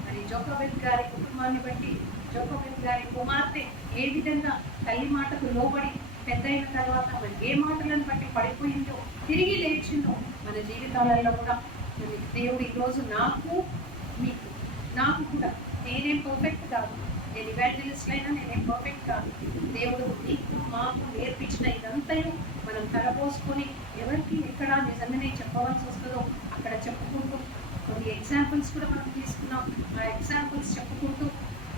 మరి జోకోబెత్ గారి కుటుంబాన్ని బట్టి, జోకోబెత్ గారి కుమార్తె ఏ విధంగా తల్లి మాటకు లోబడి పెద్దయిన తర్వాత మరి ఏ మాటలను బట్టి పడిపోయిందో, తిరిగి లేచిందో, మన జీవితాలలో కూడా మరి దేవుడు ఈరోజు నాకు కూడా, నేనేం పర్ఫెక్ట్ కాదు, నేను ఇవాంజలిస్ట్ అయినా నేనేం పర్ఫెక్ట్ కాదు. దేవుడు నీకు మాకు నేర్పించిన ఇదంతా మనం తలపోసుకొని ఎవరికి ఎక్కడ నిజంగానే చెప్పవలసి వస్తుందో అక్కడ చెప్పుకుంటూ కొన్ని ఎగ్జాంపుల్స్ కూడా మనం తీసుకున్నాం. ఆ ఎగ్జాంపుల్స్ చెప్పుకుంటూ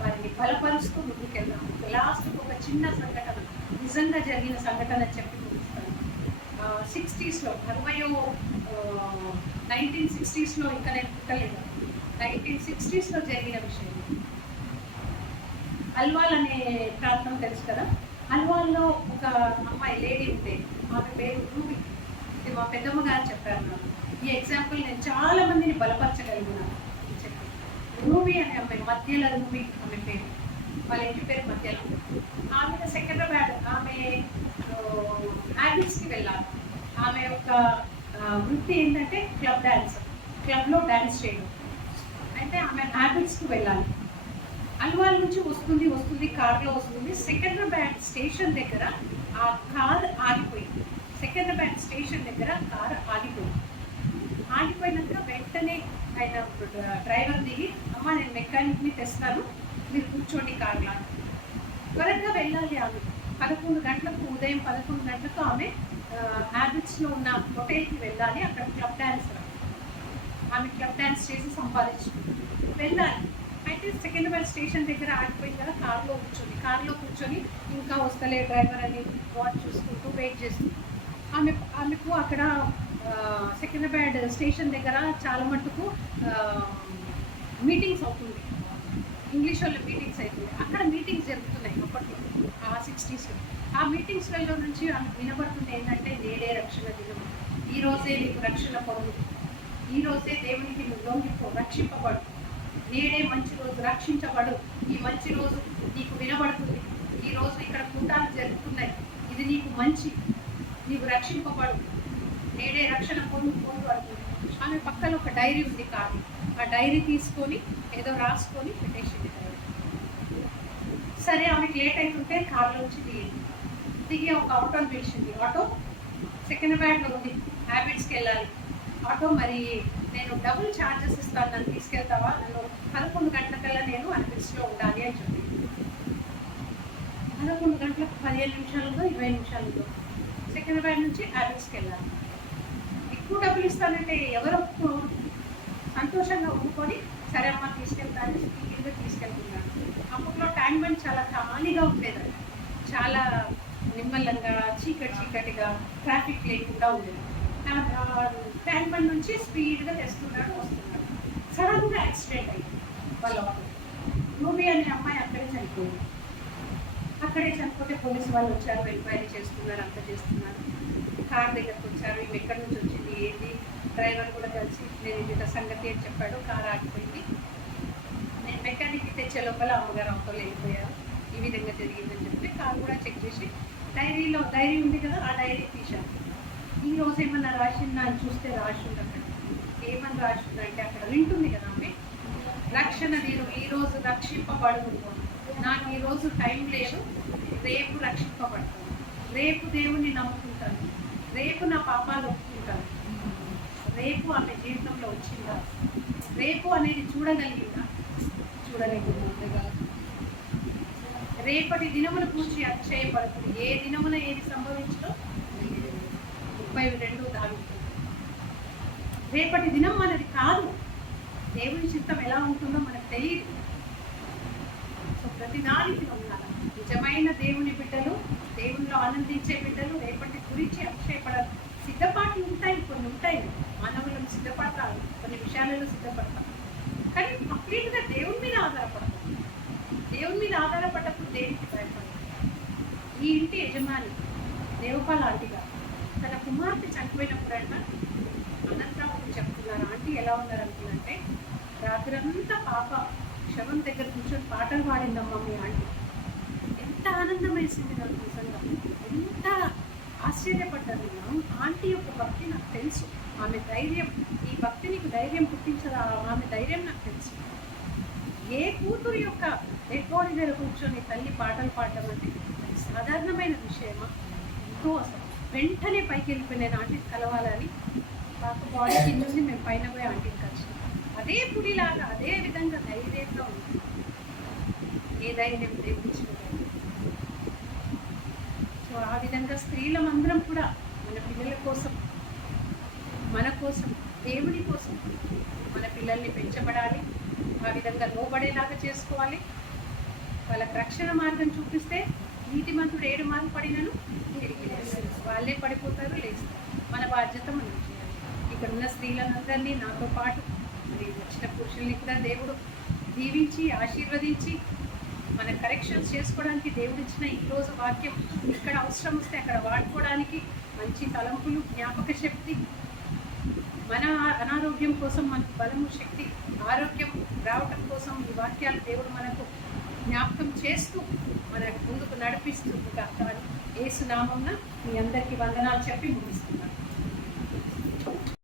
వారిని బలపరుస్తూ ముందుకెళ్దాం. లాస్ట్ ఒక చిన్న సంఘటన, నిజంగా జరిగిన సంఘటన చెప్పి ముగిస్తాను. 60s 1960s ఇంకా నేను పుట్టలేదు. 1960s జరిగిన విషయం. అల్వాల్ అనే ప్రాంతం తెలుసు కదా. అల్వాల్లో ఒక అమ్మాయి లేడీ ఉంటే ఆమె పేరు రూబీ. ఇది మా పెద్దమ్మ గారు చెప్పారు నాకు. ఈ ఎగ్జాంపుల్ నేను చాలా మందిని బలపరచగలిగినాను. రూబీ అనే అమ్మాయి, మధ్యల రూబీ ఆమె పేరు, వాళ్ళ ఇంటి పేరు మధ్యలో. ఆమె సెకండ్రాబాద్, ఆమె హ్యాబిట్స్కి వెళ్ళాలి. ఆమె యొక్క వృత్తి ఏంటంటే క్లబ్లో డ్యాన్స్ చేయడం. అయితే ఆమె హ్యాబిట్స్కి వెళ్ళాలి. అల్వాల్ నుంచి వస్తుంది కార్లో వస్తుంది. సెకండ్రాబాద్ స్టేషన్ దగ్గర ఆ కార్ ఆగిపోయింది. సెకండ్రాబాద్ స్టేషన్ దగ్గర కార్ ఆగిపోయినాక వెంటనే ఆయన డ్రైవర్ దిగి, అమ్మ నేను మెకానిక్ని తెస్తాను, మీరు కూర్చోండి కార్లో. త్వరగా వెళ్ళాలి ఆమె. 11 గంటలకు, ఉదయం 11 గంటలకు ఆమె హ్యాబిట్స్లో ఉన్న హోటల్కి వెళ్ళాలి. అక్కడ క్లబ్ డ్యాన్స్, ఆమె క్లబ్ డ్యాన్స్ చేసి సంపాదించుకుంది, వెళ్ళాలి. అయితే సెకండ్రాబాద్ స్టేషన్ దగ్గర ఆగిపోయింది కదా, కార్లో కూర్చొని ఇంకా వస్తలే డ్రైవర్ అని వాచ్ చూసుకుంటూ వెయిట్ చేస్తుంది. ఆమెకు అక్కడ సెకండ్రాబాద్ స్టేషన్ దగ్గర చాలా మటుకు మీటింగ్స్ అవుతుంది, ఇంగ్లీష్ వాళ్ళు మీటింగ్స్ అవుతుంది. అక్కడ మీటింగ్స్ జరుగుతున్నాయి అప్పట్లో, ఆ 60s. ఆ మీటింగ్స్లలో నుంచి వినబడుతుంది ఏంటంటే, నేడే రక్షణ దినం, ఈరోజే నీకు రక్షణ పొందు, ఈరోజే దేవునికి నువ్వు లొంగిపో, రక్షింపబడు, నేడే మంచి రోజు, రక్షించబడు, ఈ మంచి రోజు నీకు వినబడుతుంది, ఈ రోజు ఇక్కడ కూటాలు జరుగుతున్నాయి, ఇది నీకు మంచి, నీవు రక్షింపబడు, నేడే రక్షణ పొందు అంటుంది. ఆమె పక్కన ఒక డైరీ ఉంది కాదు, ఆ డైరీ తీసుకొని ఏదో రాసుకొని పెట్టేసింది. సరే ఆమెకి లేట్ అవుతుంటే కార్లో నుంచి దిగి ఒక ఆటోని పిలిచింది. ఆటో సెకండ్రాబాద్లో ఉంది, హ్యాబిట్స్కి వెళ్ళాలి. ఆటో మరి నేను డబుల్ ఛార్జెస్ ఇస్తాను, నన్ను తీసుకెళ్తావా, నన్ను 11 గంటలకల్లా నేను హ్యాబిట్స్లో ఉండాలి అని చెప్పి. 11 గంటలకు 15 నిమిషాలలో 20 నిమిషాలలో సెకండ్రాబాద్ నుంచి హ్యాబిట్స్కి వెళ్ళాలి. ఎక్కువ డబ్బులు ఇస్తానంటే ఎవరో సంతోషంగా ఒప్పుకొని సరే అమ్మ తీసుకెళ్తాను, స్పీడ్గా తీసుకెళ్తున్నాను. అప్పట్లో ట్యాంక్ బండ్ చాలా ఖాళీగా ఉండేది, చాలా నిమ్మలంగా చీకటిగా ట్రాఫిక్ లేకుండా ఉండేది. ట్యాంక్ బండ్ నుంచి స్పీడ్గా వస్తున్నాడు. సడన్గా యాక్సిడెంట్ అయింది వాళ్ళ రూబీ అనే అమ్మాయి అక్కడే చనిపోతే పోలీసు వాళ్ళు వచ్చారు, ఎంక్వైరీ చేస్తున్నారు, అంతా చేస్తున్నారు. కార్ దగ్గరకు వచ్చారు, ఇవి ఎక్కడి నుంచి వచ్చింది ఏంటి, డ్రైవర్ కూడా కలిసి నేను ఇంత సంగతి అని చెప్పాడు. కార్ ఆగిపోయింది. నేను మెకానిక్కి తెచ్చే లోపల అమ్మగారు ఆటోలో వెళ్ళిపోయారు, ఈ విధంగా జరిగిందని చెప్తే కార్ కూడా చెక్ చేసి డైరీ ఉంది కదా, ఆ డైరీ తీశాను. ఈ రోజు ఏమన్నా రాసిందా అని చూస్తే రాసి ఉంది. అక్కడ ఏమని రాసి ఉందంటే, అక్కడ వింటుంది కదా ఆమె, రక్షణ నేను ఈరోజు రక్షింపబడు, నాకు ఈరోజు టైం లేదు, రేపు రక్షింపబడతాను, రేపు దేవుణ్ణి నమ్ముకుంటాను, రేపు నా పాపాలు ఒప్పుకుంటాను. రేపు ఆమె జీవితంలో వచ్చిందా, రేపు అనేది చూడగలిగిందా, చూడలేకుండా రేపటి దినముల గురించి అక్షయపడుతుంది. ఏ దినమున ఏది సంభవించదో 32 దాగుతుంది. రేపటి దినం అనేది కాదు, దేవుని చిత్తం ఎలా ఉంటుందో మనకు తెలియదు. సో ప్రతిదానికి ఉండాలి. నిజమైన దేవుని బిడ్డలు, దేవునిలో ఆనందించే బిడ్డలు రేపటి గురించి అక్షయపడాలి. సిద్ధపాట్లు ఉంటాయి, కొన్ని ఉంటాయి, మానవులను సిద్ధపడతారు, కొన్ని విషయాలలో సిద్ధపడతారు, కానీ కంప్లీట్గా దేవుని మీద ఆధారపడతారు. దేవుని మీద ఆధారపడ్డప్పుడు దేనికి భయపడతారు. ఈ ఇంటి యజమాని దేవపాల ఆంటీగా తన కుమార్తె చనిపోయినప్పుడంట అనంతరావు చెప్తున్నారు, ఆంటీ ఎలా ఉన్నారు అనుకుందంటే, రాత్రంతా పాప శవం దగ్గర కూర్చొని పాటలు పాడిందమ్మా మీ ఆంటీ. ఎంత ఆనందం వేసింది నాకు, నిజంగా ఎంత ఆశ్చర్యపడ్డాను నేను. ఆంటీ యొక్క భక్తి నాకు తెలుసు, ఆమె ధైర్యం, ఈ భక్తి నీకు ధైర్యం పుట్టించదా, ఆమె ధైర్యం నాకు తెలుసు. ఏ కూతురు యొక్క డెడ్ బాడీ దగ్గర కూర్చొని తల్లి పాటలు పాడడం అంటే సాధారణమైన విషయమా? ఎంతో అసలు వెంటనే పైకి వెళ్ళిపోయిన ఆంటీని కలవాలని పాప బాడీ కింద నుండి మేము పైన పోయి ఆంటీని కలిసి అదే పుడిలాగా అదే విధంగా ధైర్యంగా ఉంది. ఏ ధైర్యం దేవుడిచ్చిన ధైర్యం. సో ఆ విధంగా స్త్రీలమందరం కూడా మన పిల్లల కోసం, మన కోసం, దేవుని కోసం మన పిల్లల్ని పెంచబడాలి. ఆ విధంగా లోబడేలాగా చేసుకోవాలి. వాళ్ళకి రక్షణ మార్గం చూపిస్తే నీతిమంతుడు 7 మార్లు పడినను తిరిగి లేస్తారు. వాళ్ళే పడిపోతారు, లేస్తారు. మన బాధ్యత మనం చేయాలి. ఇక్కడ ఉన్న స్త్రీలందరినీ నాతో పాటు మరి వచ్చిన పురుషుల్ని కూడా దేవుడు దీవించి ఆశీర్వదించి మన కరెక్షన్స్ చేసుకోవడానికి దేవుడిచ్చిన ఈరోజు వాక్యం ఇక్కడ అవసరం వస్తే అక్కడ వాడుకోవడానికి మంచి తలంపులు, జ్ఞాపక శక్తి, మన అనారోగ్యం కోసం మనకు బలము, శక్తి, ఆరోగ్యం రావటం కోసం ఈ వాక్యాలు దేవుడు మనకు జ్ఞాపకం చేస్తూ మన ముందుకు నడిపిస్తూ యేసు నామమున మీ అందరికీ వందనాలు చెప్పి ముగిస్తున్నాను.